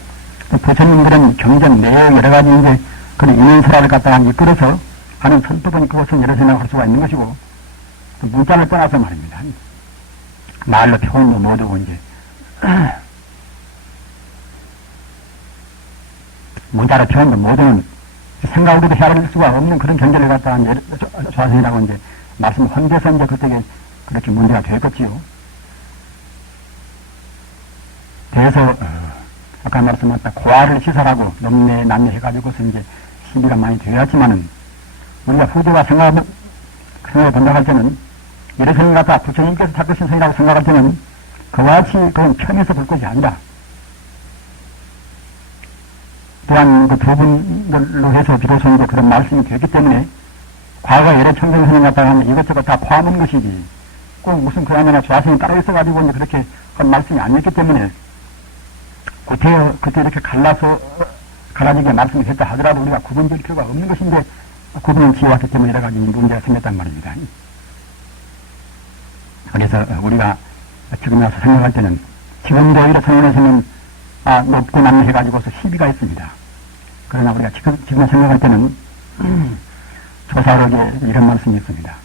또 부처님들은 경전 내에 여러 가지 이제 그런 인연설화를 갖다가 이끌어서 하는 선법은 그것은 여러 생각할 수가 있는 것이고 또 문자를 떠나서 말입니다. 말로 표현도 못하고 이제 문자로 표현도 못하는 생각으로도 헤아릴 수가 없는 그런 경전을 갖다가 조화성이라고 이제 말씀을 헌데서 이제 그때 그렇게 문제가 되었겠지요. 그래서, 아까 말씀하셨다, 고아를 시설하고 넘내, 남내 해가지고서 이제 시비가 많이 되었지만은, 우리가 후대와 생각을 본다고 할 때는, 여러 성이 갖다 부처님께서 닦으신 성이라고 생각할 때는, 그와 같이 그런 편에서 볼 것이 아니라, 또한 그 두 분들로 해서 비로소 이제 그런 말씀이 되기 때문에, 과거 여러 청정선을 갖다가 하면 이것저것 다 포함한 것이지, 꼭 무슨 그야말로 조화성이 따로 있어가지고 이제 그렇게 한 말씀이 아니었기 때문에, 그때 이렇게 갈라지게 말씀을 했다 하더라도 우리가 구분될 필요가 없는 것인데, 구분을 지어왔기 때문에 여러 가지 문제가 생겼단 말입니다. 그래서 우리가 지금 와서 생각할 때는, 지금도 오히려 성원에서는, 높고 낮게 해가지고서 시비가 있습니다. 그러나 우리가 지금 생각할 때는, 조사록에 이런 말씀이 있습니다.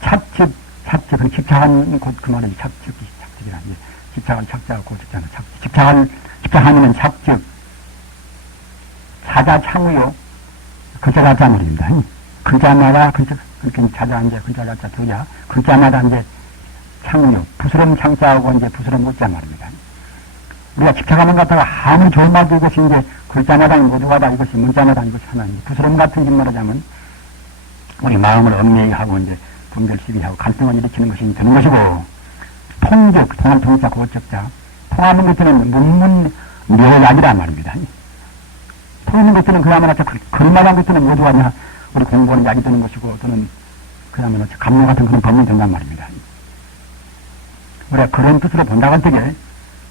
찹측은 집착한 곧 그 말은 찹측이라. 집착을 착자하고 집착잖아. 집착하면 찹측. 자자 창우요. 글자가 자 말입니다. 글자마다 그렇게 자자 이제 글자가 자 두자. 글자마다 이제 창우요. 부스럼 창자하고 이제 부스럼 웃자 말입니다. 우리가 집착하는 것 같다가 아무리 좋은 말도 이것이 이제 글자마다 모두가 다 이것이 문자마다 이것이 하나님. 부스럼 같은 짓 말하자면 우리 마음을 얽매이하고 이제 분별 시비하고 갈등을 일으키는 것이 되는 것이고 통적, 통한 통자 고적자 통하는 것들은 문문 묘약이란 말입니다. 통하는 것들은 그야말로 글만한 것들은 모두가 우리 공부하는 약이 되는 것이고 또는 그야말로 감로 같은 그런 법문이 된단 말입니다. 우리가 그런 뜻으로 본다고 할 때에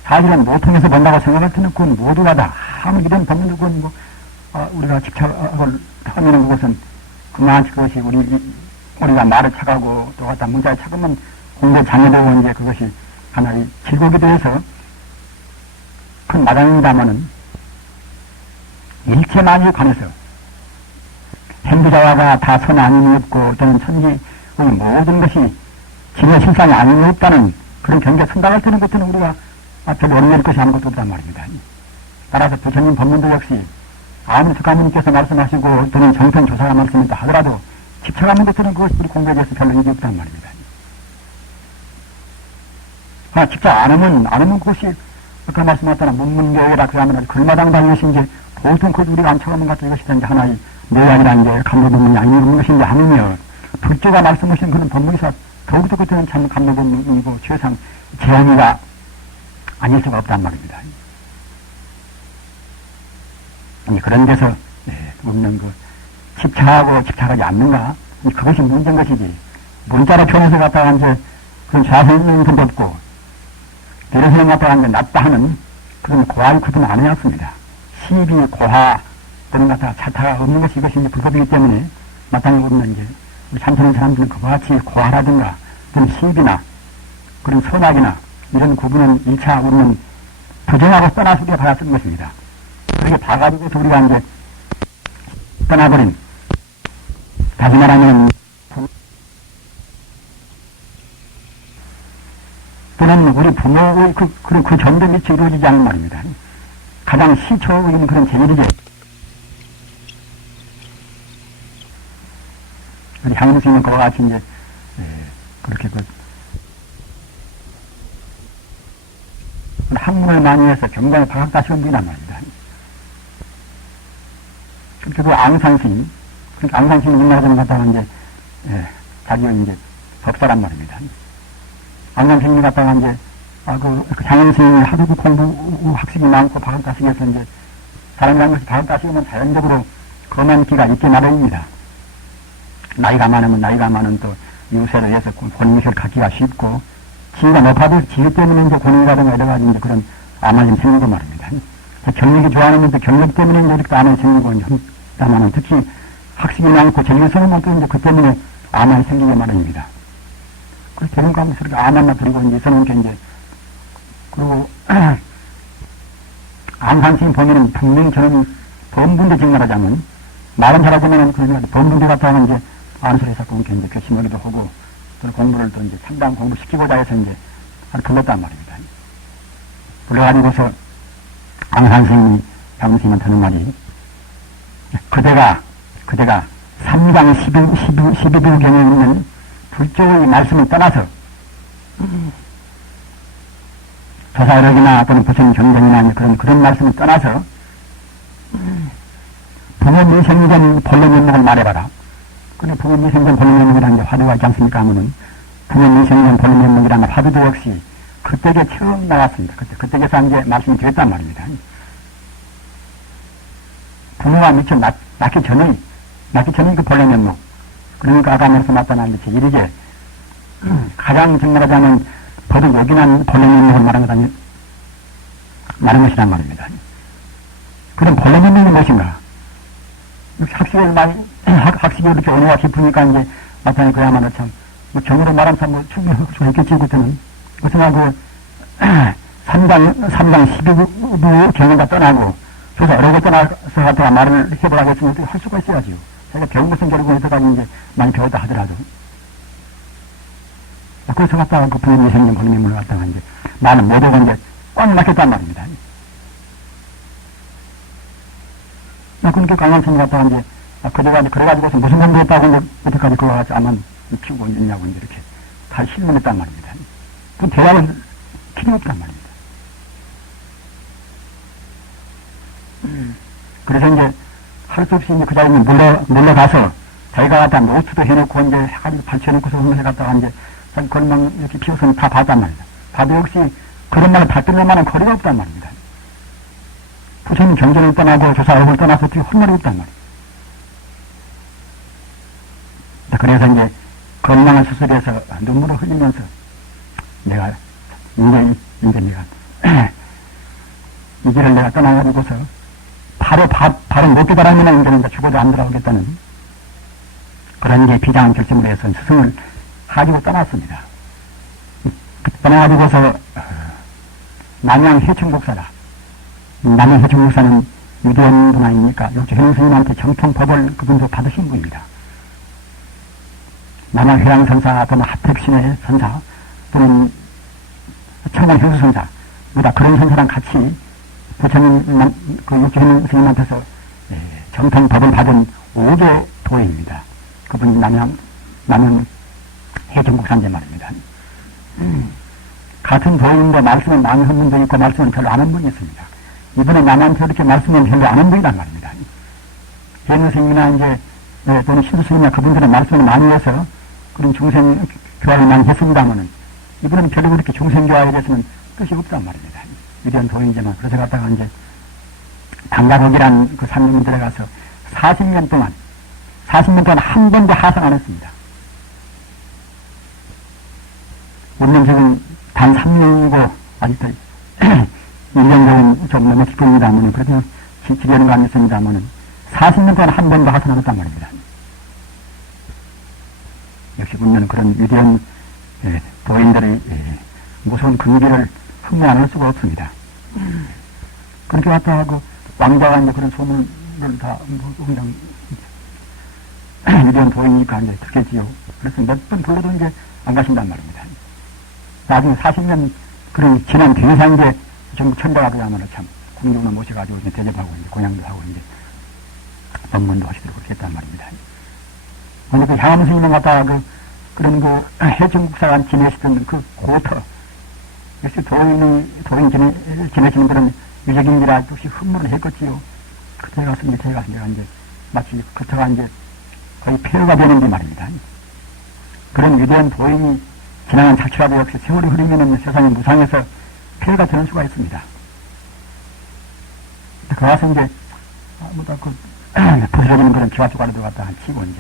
사실은 모통에서 본다고 생각할 때는 그건 모두가 다 아무 이런 법문도 그건 뭐 우리가 집착을 하는 것은 그만치 그것이 우리가 말을 착하고 또 갖다 문자를 착하면 공부에 장애되고 이제 그것이 하나의 질곡이 되어서 큰 마당입니다마는 일체만유에 관해서 행부자와가 다 선 아님이 없고 또는 천지 모든 것이 진의 실상이 아님이 없다는 그런 경계에 선당할 때는 그때는 우리가 별로 어려울 것이 아무것도 없단 말입니다. 따라서 부처님 법문도 역시 아무리 석가모니께서 말씀하시고 또는 정통조사가 말씀했다 하더라도 집착하는 것들은 그것이 우리 공부에 대해서 별로 의미 없단 말입니다. 집착 안 하면 그것이 아까 말씀하셨잖아. 문문교회라 그러면 글마당 다니시 이제 보통 그 우리가 안 쳐가는 것 같은 것이 이제 하나의 내양이라는 게 감로법문이 아니는 것인지 아니면 불조가 말씀하신 그런 법문에서 더욱더 그때는 참 감로법문이고 최상 제한이가 아닐 수가 없단 말입니다. 그런 데서 없는 그 집착하고 집착하지 않는가 그것이 문제인 것이지 문자로 표현해서 갖다가 이제 그런 자세는 좀 없고 이런 생각 갖다가 이제 낫다 하는 그런 고하의 구분 안 해왔습니다. 시비 고하 또는 갖다가 차타가 없는 것이 이것이 이제 불법이기 때문에 마땅히 없는 이제 우리 참선하는 사람들은 그와 같이 고하라든가 또는 시비나 그런 선악이나 이런 구분은 1차 없는 부정하고 떠나서 우리가 봐야 쓰는 것입니다. 그렇게 봐가지고 우리가 이제 떠나버린 다시 말하면 또는 우리 부모의 그 정도 밑이 이루어지지 않는 말입니다. 가장 시초에 있는 그런 제일이죠. 우리 향유스님은 그와 같이 이제 그렇게 학문을 많이 해서 경전에 박학다시는 분이란 말입니다. 그리고 앙산스님, 그러니까 앙산스님 옛날에 갖다가 이제 자기는 이제 법사란 말입니다. 앙산스님이 갖다가 이제 장현스님이 하도 그 공부 학식이 많고 박학다식에서 이제 사람이라는 것이 박학다식이면 자연적으로 검한 기가 있게 마련입니다. 나이가 많으면 또 유세를 해서 권위를 갖기가 쉽고 지위가 높아도 지위 때문에 이제 권위라든가 여러 가지 이제 그런 암환이 생기고 말입니다. 경력이 좋아하는 또 경력 때문에 이제 이렇게 암환이 생기고 다만은 특히 학식이 많고 전교서는 또 이제 그 때문에 암환이 생기고 마련입니다. 그래서 되는 거 하면서 이렇게 암환만 들고 이제 서는 게 이제 그리고 암산심 보면은 분명히 저는 범분대 증언하자면 말은 잘하자면은 그러면 범분대 같다 하면 이제 아는 소리 자꾸 이제 괘씸하기도 하고 또 공부를 또 이제 상당 공부 시키고자 해서 이제 불렀단 말입니다. 불러가지고서 앙산스님이 장스님한테 하는 말이 그대가 3장 12부경에 있는 불조의 말씀을 떠나서 조사력이나 또는 부처님 경전이나 그런 말씀을 떠나서 부모 미생전 본래 면목을 말해봐라. 근데 부모 미생전 본래 면목이라는 게 화두가 있지 않습니까? 하면은 부모 미생전 본래 면목이라는 화두도 역시 그때에 처음 나왔습니다. 그때에서 이제 말씀이 드렸단 말입니다. 부모가 미처 낳기 전에 그 본래 면목. 그러니까 아까 말씀하셨던 제1이게 가장 정말하자면 더도 요긴한 본래 면목을 말한 것이란 말입니다. 그럼 본래 면목이 무엇인가? 학식이 이렇게 언어가 깊으니까 이제 마땅히 그야말로 참, 경으로 말하면 참 충분히 좋겠지, 그때는. 그렇지만 3장 12부 경우가 떠나고, 그래서 여러 개 떠나서 갖다가 말을 해보라고 했으면 어떻게 할 수가 있어야지요. 제가 배운 것은 결국 해서까지 이제 많이 배웠다 하더라도. 그래서 갖다가 그 부모님이 생긴 본인을 갖다가 이제 나는 모두가 이제 꽉 막혔단 말입니다. 그러니까 강남선이 갖다가 이제 그래가지고서 무슨 공부 했다고 이제 여태까지 그거 같이 아만 피우고 있냐고 이제 이렇게 다 실문했단 말입니다. 그 대화를 필요 없단 말입니다. 그래서 이제 할 수 없이 이제 그 자리에 몰려가서 자기가 갖다 노트도 해놓고 이제 해가지고 발췌해놓고서 해갔다가 이제 걸망 이렇게 피워서 다 봤단 말입니다. 봐도 역시 그런 말을 받들릴 만한 거리가 없단 말입니다. 부처님 경전을 떠나고 조사업을 떠나서 어떻게 헛말이 없단 말이에요. 그래서 이제 건망을 수술해서 눈물을 흘리면서 내가 이제 내가 이 길을 내가 떠나가지고서 바로 못 깨달으면 이제 죽어도 안 돌아오겠다는 그런 게 비장한 결심을 해서 스승을 가지고 떠났습니다. 떠나가지고서 남양 해충국사라. 남양 해충국사는 유대인 분 아닙니까? 역시 현영 스님한테 정통법을 그분도 받으신 분입니다. 남양 회양선사 또는 하택신의 선사 또는 청원 효수선사 그런 선사랑 같이 부처님 그 육지현영 스님한테서 정통 법을 받은 5개 도인입니다. 그분이 남양 해전국산제 말입니다. 같은 도인인데 말씀을 많이 한 분도 있고 말씀을 별로 안 한 분이 있습니다. 이분은 남한테 이렇게 말씀을 별로 안 한 분이란 말입니다. 해는 스님이나 이제 또는 신수 스님이나 그분들은 말씀을 많이 해서 그런 중생 교화를 많이 했습니다만은 이분은 별로 그렇게 중생 교화에 대해서는 뜻이 없단 말입니다. 위대한 도인이지만 그래서 갔다가 이제 당가곡이란 그 산림에 들어가서 40년 동안 한 번도 하상 안 했습니다. 우리는 지금 단 3년이고 아직도 1년 좀 넘었을 뿐입니다만은 그렇게 지려는 거 아니었습니다만은 40년 동안 한 번도 하상 안 했단 말입니다. 역시 우리는 그런 위대한 도인들의 무서운 근기를 흠모 안 할 수가 없습니다. 그렇게 왔다 하고 왕자가 이제 그런 소문을 다 그냥 위대한 도인이니까 이제 듣겠지요. 그래서 몇 번 불러도 이제 안 가신단 말입니다. 나중에 40년 그런 지난 뒤에서 이제 전부 천자가 그야말로 참 궁중으로 모셔가지고 이제 대접하고 이제 공양도 하고 이제 법문도 하시도록 그렇게 했단 말입니다. 근데 그 향암 스님은 갖다가 그런 해중국사가 지내시던 그 고터, 역시 도인 지내시는 그런 유적인지라 역시 흠모를 했겠지요. 그때 가서 이제 제가 이제 마치 그때가 이제 거의 폐허가 되는데 말입니다. 그런 위대한 도인이 지나간 자취라도 역시 세월이 흐르면은 세상이 무상해서 폐허가 되는 수가 있습니다. 그 와서 이제 부스러지는 그런 기와조가리도 갖다가 치고 이제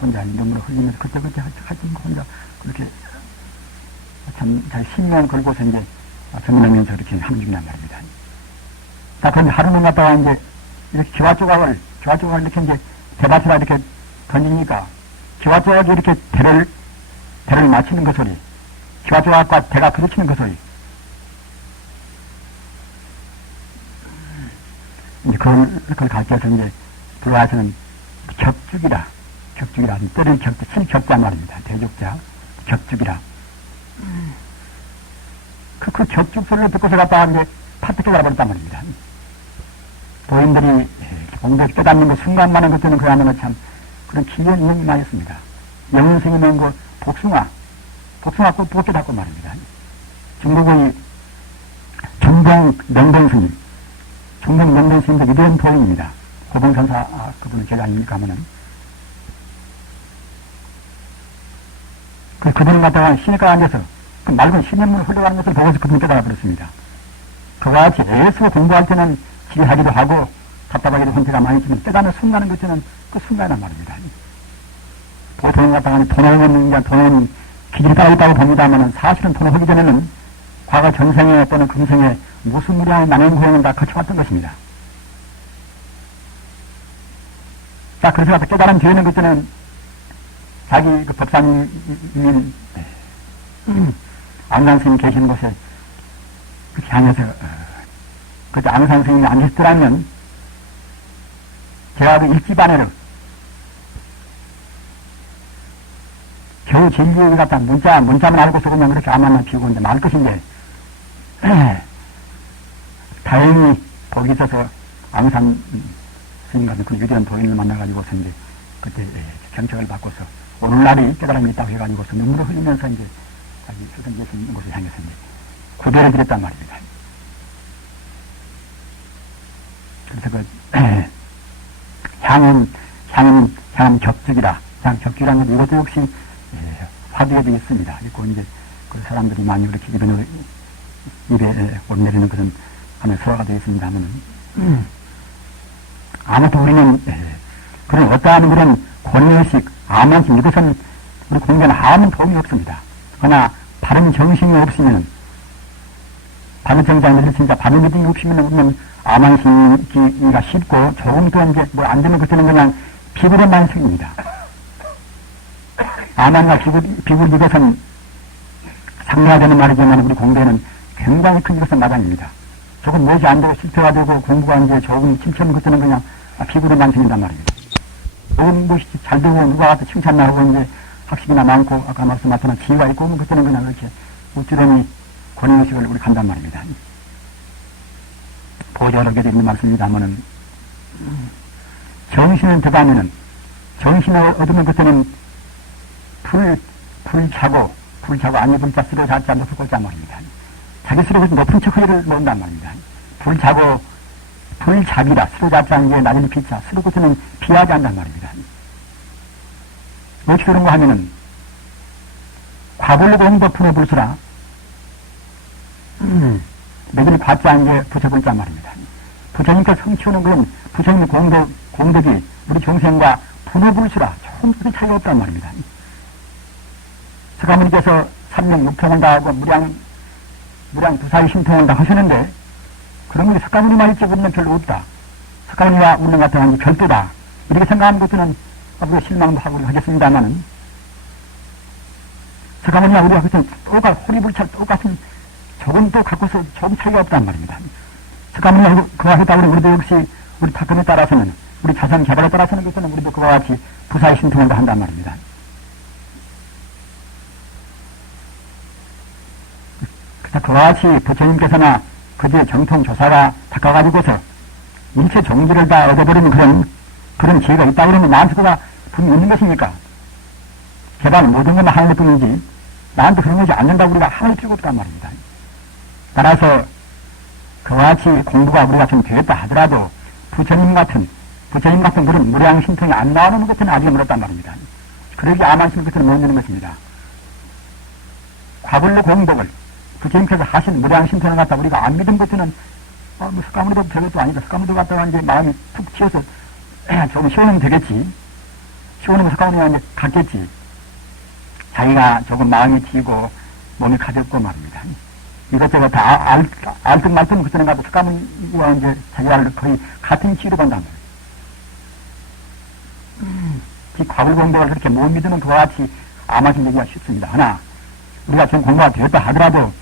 혼자 눈물을 흘리면서 그때 하여튼 혼자 그렇게 참 잘 신명 걸고서 이제 정리하면서 이렇게 하는 중이란 말입니다. 자, 그런데 하루는 갔다가 이제 이렇게 기와조각을 이렇게 이제 대밭에다 이렇게 던지니까 기와조각이 이렇게 대를 맞추는 그 소리, 기와조각과 대가 부딪히는 그 소리. 이제 그걸 가르쳐서 이제 들어와서는 격죽이라, 때를 격자 말입니다. 대죽자, 격죽이라. 그 격죽 소리를 듣고서 갔다가 이제 파트게 가버렸단 말입니다. 도인들이 공덕 깨닫는 그 순간만한 것들은 그야말로 참 그런 기이한 인연이 많이 있습니다. 영은 스님은 그 복숭아꽃 보게 닫고 말입니다. 중국의 중동 명동 스님도 위대한 도인입니다. 고봉선사 그분은 제가 아닙니까 하면은 그분을 갖다가 시내가에 앉아서 그 맑은 신연문을 흘러가는 것을 보고서 그분이 깨달아 버렸습니다. 그와 같이 애써 공부할 때는 지혜하기도 하고 답답하기도 헌태가 많이 있지만 깨닫는 순간은 것은 그 순간이란 말입니다. 보통은 갖다가 돈은 기질이 따로 있다고 봅니다만 사실은 돈을 하기 전에는 과거 전생에 또는 금생에 무슨 무량의 나는 고행을 다 거쳐왔던 것입니다. 자, 그래서 갖다 깨달은 뒤에는 그때는 자기 그 법사님인 앙산 스님 계시는 곳에 그렇게 앉아서 그때 앙산 스님이 앉으시더라면 제가 그 일지반에를 겨우 진지에 갖다 문자만 알고서 그냥 그렇게 암만 피우고 이제 말 것인데 다행히 거기 있어서 앙산 스님 같은 그 위대한 도인을 만나가지고서 이제 그때 경청을 받고서 오늘날이 깨달음이 있다고 해가지고서 눈물을 흘리면서 이제 자기 스승 계신 곳을 향해서 이제 구대를 드렸단 말입니다. 그래서 그 향은 격죽이라. 격죽이라는 것 이것도 역시 화두에도 있습니다. 있고 이제 그 사람들이 많이 그렇게 입에 올내리는 그런 하나의 소화가 되어 있습니다 하면은 아무튼 우리는 그런 어떠한 그런 권위의식, 암원심 이것은 우리 공부는 아무 도움이 없습니다. 그러나 바른 정신이 없으면 바른 정신이 진짜 바른 믿음이 없으면 우리는 암원심이가 쉽고 조금 더 이제 뭐 안 되면 그때는 그냥 비굴의 만성입니다. 암원과 비굴 이것은 상대가 되는 말이지만 우리 공부에는 굉장히 큰 이것은 나간입니다. 조금 무엇이 안 되고 실패가 되고 공부가 이제 조금 침체하면 그때는 그냥 비굴의 만성이란 말입니다. 좋은 것이 잘 되고 누가 와서 칭찬 나오고 이제 학식이나 많고 아까 말씀하셨던 지혜가 있고 그때는 그냥 그렇게 우쭐하니 권위의식을 우리 간단 말입니다. 보좌록에도 있는 말씀입니다만은 정신을 더가면은 정신을 얻으면 그때는 불차고 아니 불자 쓰러 자자 높을 꼴자 말입니다. 자기 스스로 높은 척 허리를 놓는단 말입니다. 불차고 불자기라 쓰러 자자 이제 나중에 피차 쓰러 그때는 피하지 않단 말입니다. 어떻게 그런 거 하면은 과불로 공부 분해불수라 내들이 받지 않게 부처불자 말입니다. 부처님께 성취하는 그런 부처님의 공덕이 우리 종생과 분해불수라 조금 차이가 없단 말입니다. 서가모니께서 삼명육통을 다하고 무량 부사의 신통을 다 하시는데 그런 분이 석가모니만 있지 우리는 별로 없다. 석가모니와 우리는 같은 게 별도다. 이렇게 생각하는 것은 우리가 실망도 하고 하겠습니다만은 석가모니와 우리가 그것은 호리불찰 똑같은 조금 또 갖고서 조금 차이가 없단 말입니다. 석가모니가 그와 했다 그러면 우리도 역시 우리 탁감에 따라서는 우리 자산 개발에 따라서는 그것은 우리도 그와 같이 부사의 신통을 다 한단 말입니다. 그와 같이 부처님께서나 그제 정통조사가 닦아가지고서 일체 종기를 다 얻어버리는 그런 지혜가 있다 그러면 나한테 그가 분명히 있는 것입니까? 개발 모든 것만 하는 것 뿐이지 나한테 그런 것이 안 된다고 우리가 하나도 필요가 없단 말입니다. 따라서 그와 같이 공부가 우리가 좀 되겠다 하더라도 부처님 같은 그런 무량신통이 안 나오는 것은 아직 멀었단 말입니다. 그러기 아만심 것은 못 되는 것입니다. 과불로 공덕을 부처님께서 하신 무량신통을 갖다 우리가 안 믿은 것은 석가모니도 별것도 아니다. 석가모니도 갖다가 이제 마음이 툭 치어서 조금 시원하면 되겠지. 시원하면 석가모니가 이제 갔겠지. 자기가 조금 마음이 튀고 몸이 가볍고 말입니다. 이것저것 다 알듯 말듯 그때는 가도 석가모니와 이제 자기가 거의 같은 치로 본단 말이에요. 이 과불공덕을 그렇게 못 믿으면 그와 같이 아마심 얘기가 쉽습니다. 하나, 우리가 지금 공부가 되었다 하더라도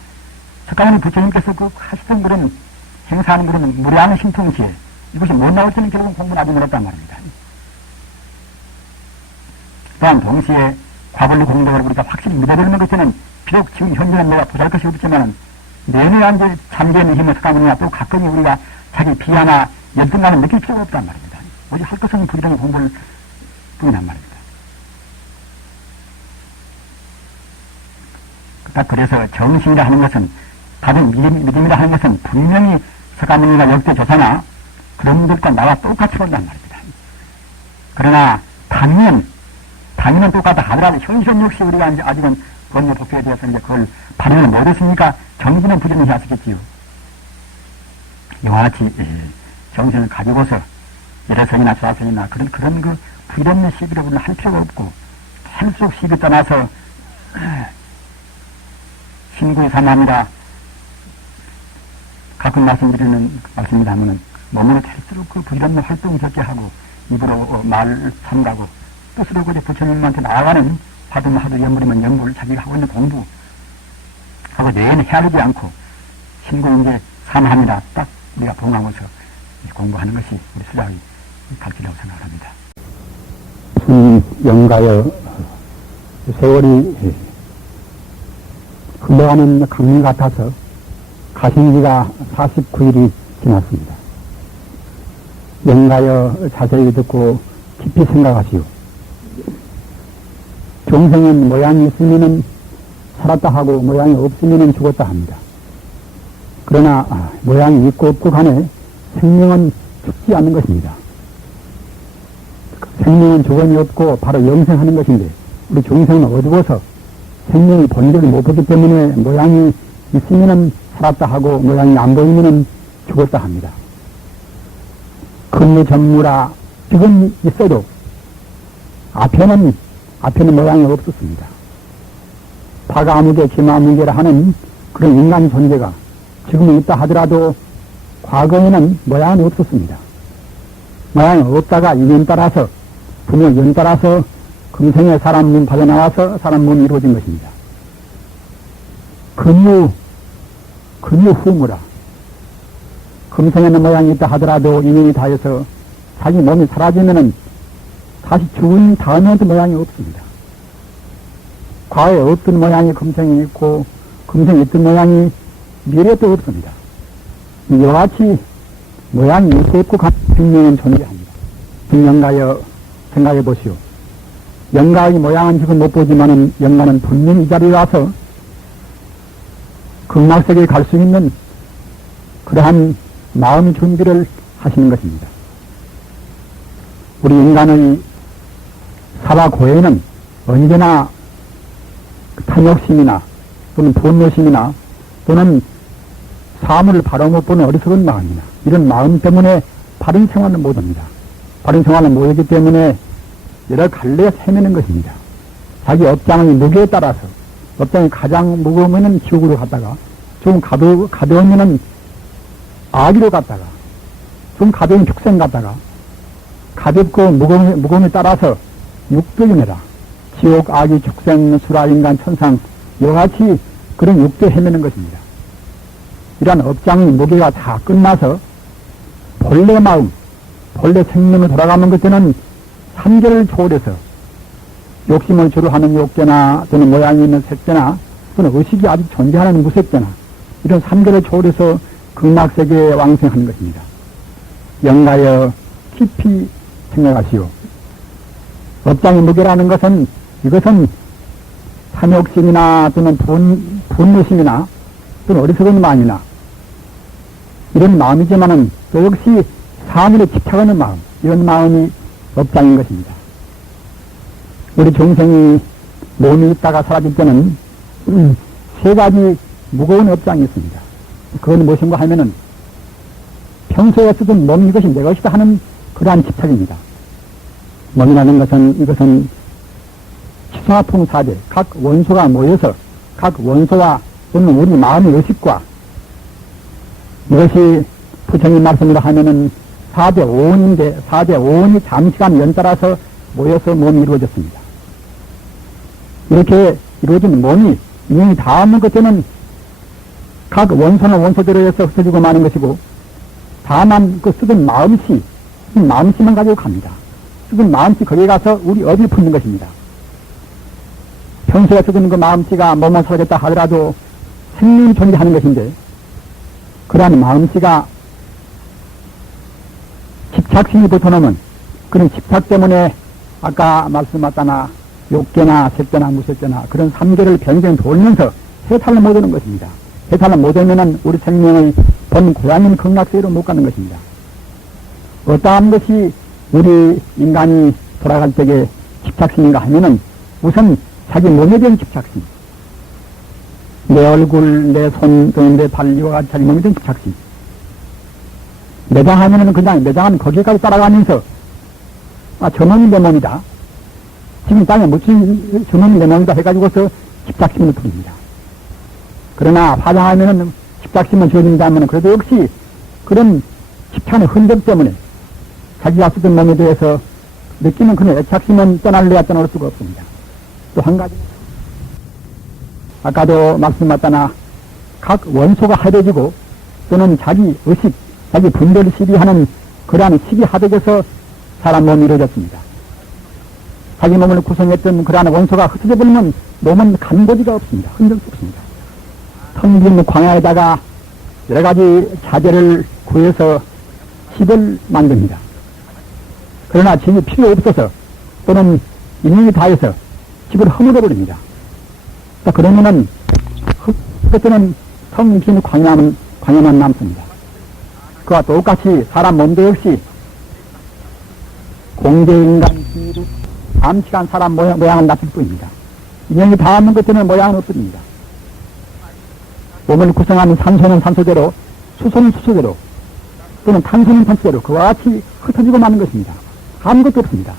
석가모니 부처님께서 그 하시던 그런 행사하는 그런 무량 신통지에 이것이 못 나올 때는 결국은 공부는 아주 멀었단 말입니다. 또한 동시에 과불로 공덕을 우리가 확실히 믿어버리는 것에는 비록 지금 현재는 내가 보잘 것이 없지만 내내 이제 참되는 힘의 석가모니가 또 가끔이 우리가 자기 비하나 열등감을 느낄 필요가 없단 말입니다. 오직 할 것은 부지런히 공부를 뿐이란 말입니다. 그래서 정신이라 하는 것은 다른 믿음이라 하는 것은 분명히 석가모니가 역대 조사나 그런 분들과 나와 똑같이 본단 말입니다. 그러나 당연은 똑같다 하더라도 현실은 역시 우리가 이제 아직은 번뇌 복귀에 대해서 이제 그걸 발현을 못했으니까 정신은 부지런히 하시겠지요. 이와 같이 정신을 가지고서 일어서이나 좌서이나 그런 그 부질없는 시비를 우리는 할 필요가 없고 살수록 시비 떠나서 신구의 삼함이라 가끔 말씀입니다면은 몸으로 될수록 그 부질없는 활동 적게 하고 입으로 말 삼가고 뜻으로 그저 부처님한테 나아가는 받으면 하도 연불이면 연불 자기가 하고 있는 공부 하고 내에는 헤아리지 않고 신구 이제 삼함이라 딱 우리가 봉하고서 공부하는 것이 우리 수작이 갈지라고 생각합니다. 영가여 세월이 흘러가는 강물 같아서 가신 지가 49일이 지났습니다. 영가여 자세히 듣고 깊이 생각하시오. 종생은 모양이 있으면 살았다 하고 모양이 없으면 죽었다 합니다. 그러나 모양이 있고 없고 간에 생명은 죽지 않는 것입니다. 생명은 조건이 없고 바로 영생하는 것인데 우리 종생은 어두워서 생명의 본질을 못 보기 때문에 모양이 있으면 살았다 하고 모양이 안 보이면 죽었다 합니다. 근무전무라 지금 있어도 앞에는 모양이 없었습니다. 파가무게 기마무게라 하는 그런 인간 존재가 지금은 있다 하더라도 과거에는 모양이 없었습니다. 모양이 없다가 인연 따라서 부모 연 따라서 금생에 사람 몸 빠져나와서 사람 몸이 이루어진 것입니다. 근유 후무라. 금생에는 모양이 있다 하더라도 인연이 닿아서 자기 몸이 사라지면은 다시 죽은 다음에도 모양이 없습니다. 과거에 어떤 모양이 금생에 있고 금생에 있던 모양이 미래에도 없습니다. 이와 같이 모양이 있고 없고 같은 생명은 존재합니다. 영가여 생각해 보시오. 영가의 모양은 지금 못 보지만은 영가는 분명히 이 자리에 와서 극락세계에 갈 수 있는 그러한 마음의 준비를 하시는 것입니다. 우리 인간의 살아고에는 언제나 탐욕심이나 또는 분노심이나 또는 사물을 바로 못 보는 어리석은 마음이나 이런 마음 때문에 바른 생활을 못합니다. 바른 생활을 못하기 때문에 여러 갈래에 헤매는 것입니다. 자기 업장의 무게에 따라서 업장이 가장 무거우면 지옥으로 갔다가 좀 가벼우면 아기로 갔다가 좀 가벼운 축생 갔다가 가볍고 무거움에 따라서 육도윤회라 지옥, 아기, 축생, 수라, 인간, 천상 이와같이 그런 육도에 헤매는 것입니다. 이러한 업장의 무게가 다 끝나서 본래 마음, 본래 생명을 돌아가는 것에는 삼계를 초월해서 욕심을 주로 하는 욕계나 또는 모양이 있는 색계나 또는 의식이 아직 존재하는 무색계나 이런 삼계를 초월해서 극락세계에 왕생하는 것입니다. 영가여 깊이 생각하시오. 업장의 무게라는 것은 이것은 탐욕심이나 또는 분노심이나 또는 어리석은 마음이나 이런 마음이지만은 또 역시 사물에 집착하는 마음, 이런 마음이 업장인 것입니다. 우리 중생이 몸이 있다가 사라질 때는 세 가지 무거운 업장이 있습니다. 그건 무엇인가 하면은 평소에 쓰던 몸 이것이 내 것이다 하는 그러한 집착입니다. 몸이라는 것은 이것은 치사풍사대 각 원소가 모여서 각 원소와 또는 우리 마음의 의식과 이것이 부처님 말씀으로 하면은 4대 5원인데 4대 5원이 장시간 연달아서 모여서 몸이 이루어졌습니다. 이렇게 이루어진 몸이 인연이 닿는 것에는 각 원소는 원소대로 해서 흩어지고 마는 것이고 다만 그 쓰던 마음씨만 가지고 갑니다. 쓰던 마음씨 거기에 가서 우리 업이 붙는 것입니다. 평소에 쓰던 그 마음씨가 몸을 사라졌다 하더라도 생명이 존재하는 것인데 그러한 마음씨가 집착심이 붙어놓으면 그런 집착 때문에 아까 말씀하셨다나 욕계나 색계나 무색계나 그런 삼계를 변경 돌면서 해탈을 못하는 것입니다. 해탈을 못하면 우리 생명의 본 고향인 극락세계로 못 가는 것입니다. 어떠한 것이 우리 인간이 돌아갈 때에 집착심인가 하면은 우선 자기 몸에 대한 집착심, 내 얼굴, 내 손, 내 발, 이와 같이 자기 몸에 대한 집착심. 매장하면은 그냥 매장하면 거기까지 따라가면서 저 놈이 내 몸이다. 지금 땅에 묻힌 저 놈이 내 몸이다 해가지고서 집착심을 부립니다. 그러나 화장하면은 집착심을 지어진다면 그래도 역시 그런 집착의 흔적 때문에 자기가 쓰던 몸에 대해서 느끼는 그런 애착심은 떠날래야 떠날 수가 없습니다. 또 한 가지 아까도 말씀하셨다나 각 원소가 합해지고 또는 자기 의식, 자기 분별을 시비하는 그러한 시비하덕에서 사람 몸이 이루어졌습니다. 자기 몸을 구성했던 그러한 원소가 흩어져 버리면 몸은 간고지가 없습니다. 흔적도 없습니다. 텅 빈 광야에다가 여러 가지 자재를 구해서 집을 만듭니다. 그러나 집이 필요 없어서 또는 인연이 다해서 집을 허물어 버립니다. 그러면은 그때는 텅 빈 광야만 남습니다. 그와 똑같이 사람 몸도 역시 공개인간 비루 잠시간 사람 모양은 납힐 뿐입니다. 인연이 닿는 것들은 모양은 없습니다. 몸을 구성하는 산소는 산소대로, 수소는 수소대로, 또는 탄소는 탄소대로 그와 같이 흩어지고 마는 것입니다. 아무것도 없습니다.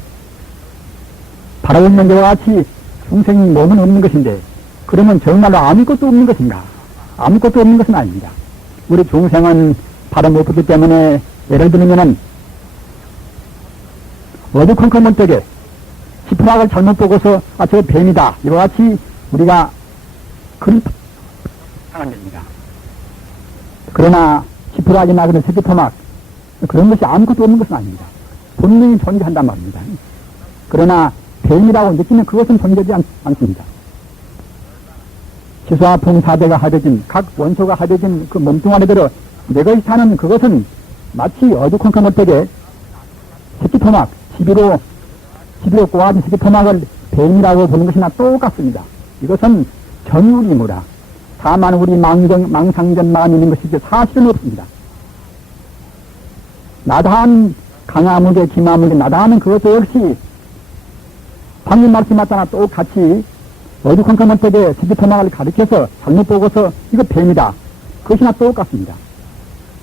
바라보는 것과 같이 중생이 몸은 없는 것인데 그러면 정말로 아무것도 없는 것인가? 아무것도 없는 것은 아닙니다. 우리 중생은 바로 못 보기 때문에 예를 들면은 어두컴컴한 쪽에 지푸락을 잘못 보고서 저 뱀이다 이와 같이 우리가 그런 상한 겁니다. 그러나 지푸락이나 그런 새끼토막 그런 것이 아무것도 없는 것은 아닙니다. 본능이 존재한단 말입니다. 그러나 뱀이라고 느끼면 그것은 존재하지 않습니다. 지수화풍 사대가 합해진 각 원소가 합해진 그 몸뚱아리 들어 내것이 사는 그것은 마치 어두컴컴 못되게 새끼토막 11호 꼬아지 스키토막을 뱀이라고 보는 것이나 똑같습니다. 이것은 전우리무라. 다만 우리 망상전 마음이 있는 것이지 사실은 없습니다. 나다한 강화무게, 기마무게, 나다하는 그것도 역시 방금 말씀하셨잖아. 똑같이 어두컴컴한테 스키토막을 가리켜서 잘못 보고서 이거 뱀이다. 그것이나 똑같습니다.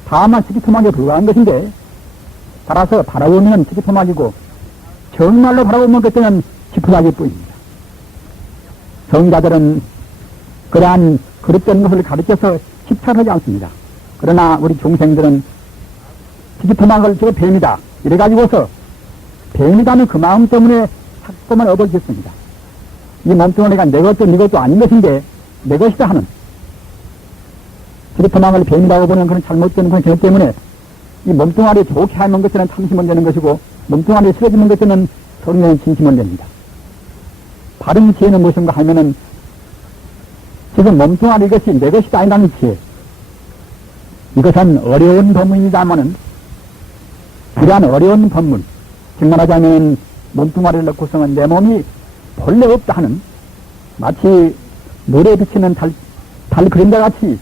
다만 스키토막에 불과한 것인데 따라서 바라보면 스키토막이고 정말로 바라보면 그때는 지푸라기 뿐입니다. 성자들은 그러한 그릇된 것을 가르쳐서 집착하지 않습니다. 그러나 우리 중생들은 스키토막을 저거 뱀이다 이래가지고서 뱀이다는 그 마음 때문에 자꾸만 얻어졌습니다. 이 몸뚱아리가 내 것도 네 것도 아닌 것인데 내 것이다 하는 스키토막을 뱀이라고 보는 그런 잘못된 그런 생각 때문에 이 몸뚱아리 좋게 하는 것에는 참심을 내는 것이고 몸뚱아리 싫어지는 것에는 성령의 진심을 냅니다. 바른 지혜는 무엇인가 하면은 지금 몸뚱아리 이것이 내 것이 아니라는 지혜. 이것은 어려운 법문이다마는 이러한 어려운 법문, 즉 말하자면 몸뚱아리를 넣고서는 내 몸이 본래 없다 하는 마치 물에 비치는 달 그림자 같이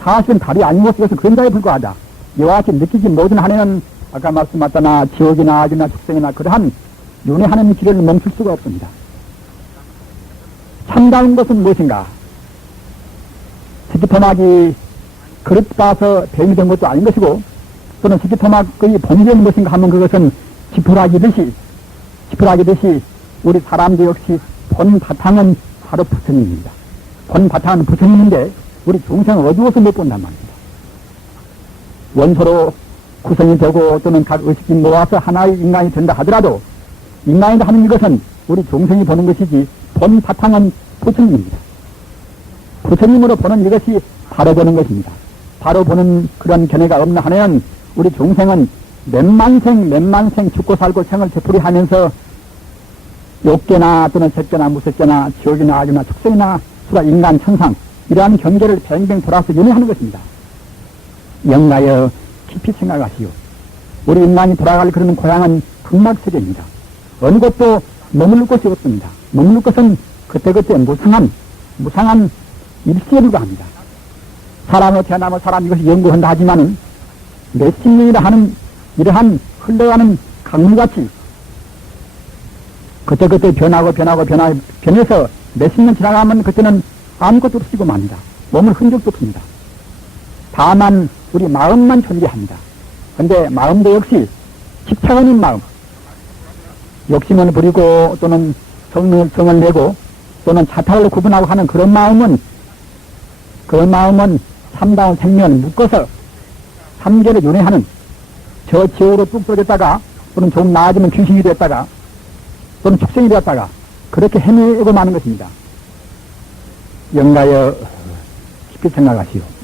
사실은 달이 아니고 이것은 그림자에 불과하다. 이와 같이 느끼지 못한 한에는 아까 말씀하셨다나 지옥이나 아주나 축생이나 그러한 윤회하는 길을 멈출 수가 없습니다. 참다운 것은 무엇인가? 스키토막이 그릇 봐서 뱀이 된 것도 아닌 것이고 또는 스키토막의 본질은 무엇인가 하면 그것은 지푸라기 듯이 우리 사람도 역시 본 바탕은 바로 부처님입니다. 본 바탕은 부처님인데 우리 중생은 어두워서 못 본단 말입니다. 원소로 구성이 되고 또는 각 의식이 모아서 하나의 인간이 된다 하더라도 인간이 하는 이것은 우리 중생이 보는 것이지 본 바탕은 부처님입니다. 부처님으로 보는 이것이 바로 보는 것입니다. 바로 보는 그런 견해가 없는 한에는 우리 중생은 몇만생 죽고 살고 생을 되풀이하면서 욕계나 또는 색계나 무색계나 지옥이나 아주나 축생이나 수라 인간 천상 이러한 경계를 뱅뱅 돌아서 윤회하는 것입니다. 영가여 깊이 생각하시오. 우리 인간이 돌아갈 그러는 고향은 극락세계입니다. 어느 곳도 머물 곳이 없습니다. 머물 것은 그때그때 무상한 일시에 불과합니다. 사람의 태어나면 사람 이것이 연구한다 하지만은 몇십 년이라 하는 이러한 흘러가는 강물같이 그때그때 변해서 몇십 년 지나가면 그때는 아무것도 없이고 맙니다. 몸을 흔적도 없습니다. 다만 우리 마음만 존재합니다. 근데 마음도 역시 집착하는 마음, 욕심을 부리고 또는 성을 내고 또는 자타를 구분하고 하는 그런 마음은 삼다운 생명을 묶어서 삼계를 윤회하는 저 지옥으로 뚝 떨어졌다가 또는 좀 나아지면 귀신이 됐다가 또는 축생이 되었다가 그렇게 헤매고 마는 것입니다. 영가여 깊이 생각하시오.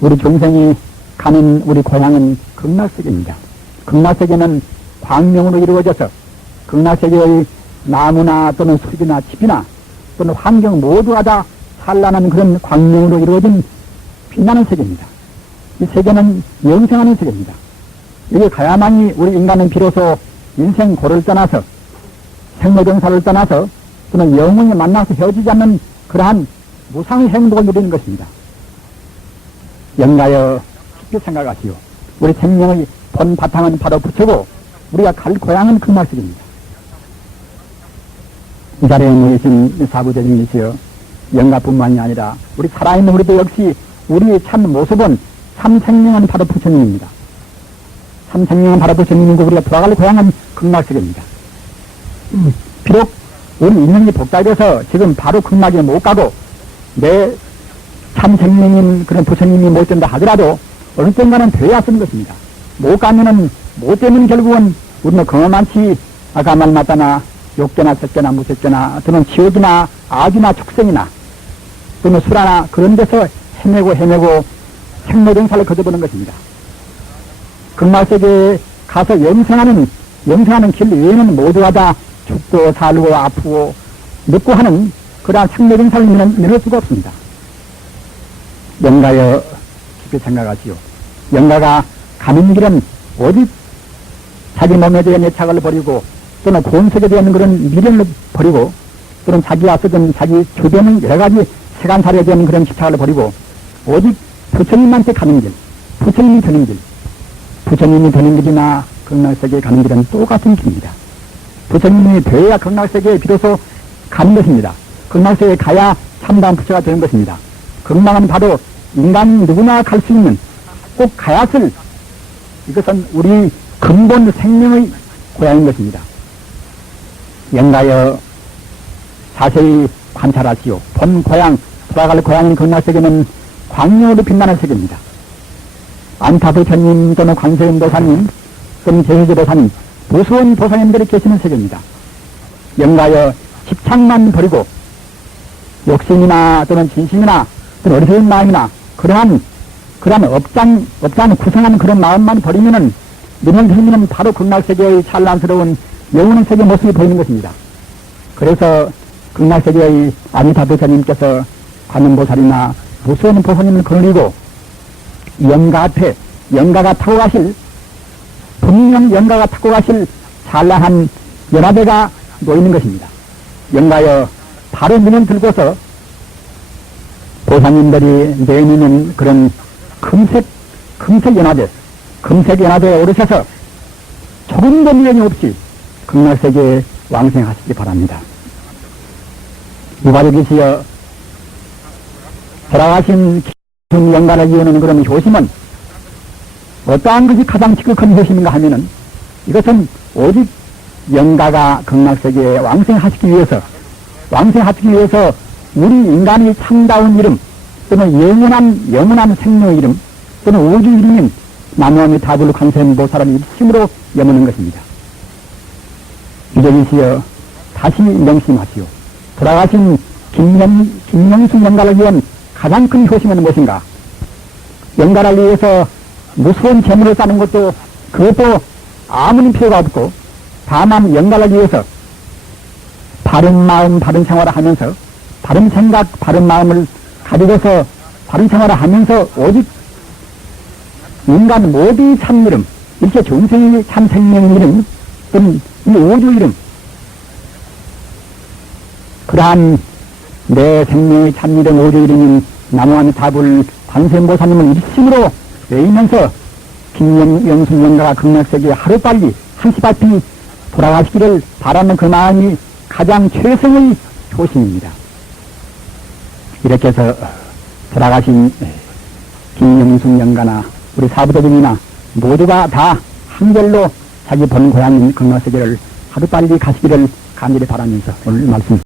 우리 중생이 가는 우리 고향은 극락세계입니다. 극락세계는 광명으로 이루어져서 극락세계의 나무나 또는 숲이나 집이나 또는 환경 모두가 다 찬란한 그런 광명으로 이루어진 빛나는 세계입니다. 이 세계는 영생하는 세계입니다. 여기 가야만이 우리 인간은 비로소 인생 고를 떠나서 생로병사를 떠나서 또는 영원히 만나서 헤어지지 않는 그러한 무상의 행복을 누리는 것입니다. 영가여 깊이 생각하시오. 우리 생명의 본 바탕은 바로 부처고 우리가 갈 고향은 극락세계입니다. 이 자리에 모이신 사부대중이시여 영가뿐만이 아니라 우리 살아있는 우리도 역시 우리의 참 모습은 참 생명은 바로 부처님입니다. 참 생명은 바로 부처님이고 우리가 돌아갈 고향은 극락세계입니다. 비록 우리 인생이 복잡해서 지금 바로 극락에 못 가고 내 참 생명인 그런 부처님이 못 된다 하더라도 어느 때인가는 돼야 쓰는 것입니다. 못 가면은 못 되면 결국은 우리는 경험한치 아까 말맞다나 욕계나 색계나 무색계나 또는 지옥이나 악이나 축생이나 또는 수라나 그런 데서 헤매고 생로병사를 거둬보는 것입니다. 극락세계에 가서 영생하는 길 외에는 모두가 다 죽고 살고 아프고 늙고 하는 그러한 생로병사를 면할 수가 없습니다. 영가여 깊이 생각하시오. 영가가 가는 길은 오직 자기 몸에 대한 애착을 버리고 또는 권속에 대한 그런 미련을 버리고 또는 자기가 쓰던 자기 주변의 여러 가지 세간살에 대한 그런 집착을 버리고 오직 부처님한테 가는 길, 부처님이 되는 길, 부처님이 되는 길이나 극락세계에 가는 길은 똑같은 길입니다. 부처님이 되어야 극락세계에 비로소 가는 것입니다. 극락세계에 가야 참다운 부처가 되는 것입니다. 극락은 바로 인간 누구나 갈 수 있는 꼭 가야 쓸 이것은 우리 근본 생명의 고향인 것입니다. 영가여 자세히 관찰하시오. 본 고향, 돌아갈 고향인 극락세계는 광명으로 빛나는 세계입니다. 안타부처님 또는 관세음보사님 또는 제해제보사님 무수한 보사님들이 계시는 세계입니다. 영가여 집착만 버리고 욕심이나 또는 진심이나 또는 어리석은 마음이나 그러한 업장 구성한 그런 마음만 버리면은 눈을 들면 바로 극락세계의 찬란스러운 영원한 세계 모습이 보이는 것입니다. 그래서 극락세계의 아미타부처님께서 관음보살이나 무수한 보살님을 거느리고 영가 앞에 영가가 타고 가실 분명 영가가 타고 가실 찬란한 연화대가 놓이는 것입니다. 영가여 바로 눈을 들고서 보살님들이 내미는 그런 금색 연화대, 금색 연화대에 오르셔서 조금도 미련이 없이 극락세계에 왕생하시기 바랍니다. 유가족이시여 돌아가신 영가를 이루는 그런 효심은 어떠한 것이 가장 지극한 효심인가 하면은 이것은 오직 영가가 극락세계에 왕생하시기 위해서 우리 인간이 참다운 이름 또는 영원한 생명의 이름 또는 우주 이름인 나무아미타불 관세음보살을 입심으로 여무는 것입니다. 유족이시여 다시 명심하시오. 돌아가신 김명순 영가를 위한 가장 큰 효심은 무엇인가? 영가를 위해서 무수한 재물을 쌓는 것도 그것도 아무런 필요가 없고 다만 영가를 위해서 바른 마음 바른 생활을 하면서 바른 생각 바른 마음을 가지고서 바른 생활을 하면서 오직 인간 모두의 참 이름 일체 중생의 참 생명의 이름 또는 이 우주 이름 그러한 내 생명의 참 이름 우주 이름인 나무아미타불 관세음보살님을 일심으로 외우면서 김영순 영가가 극락세계에 하루빨리 한시바피 돌아가시기를 바라는 그 마음이 가장 최선의 효심입니다. 이렇게 해서 돌아가신 김영순 영가나 우리 사부도중이나 모두가 다 한결로 자기 본 고향인 극락세계를 하루빨리 가시기를 간절히 바라면서 오늘 말씀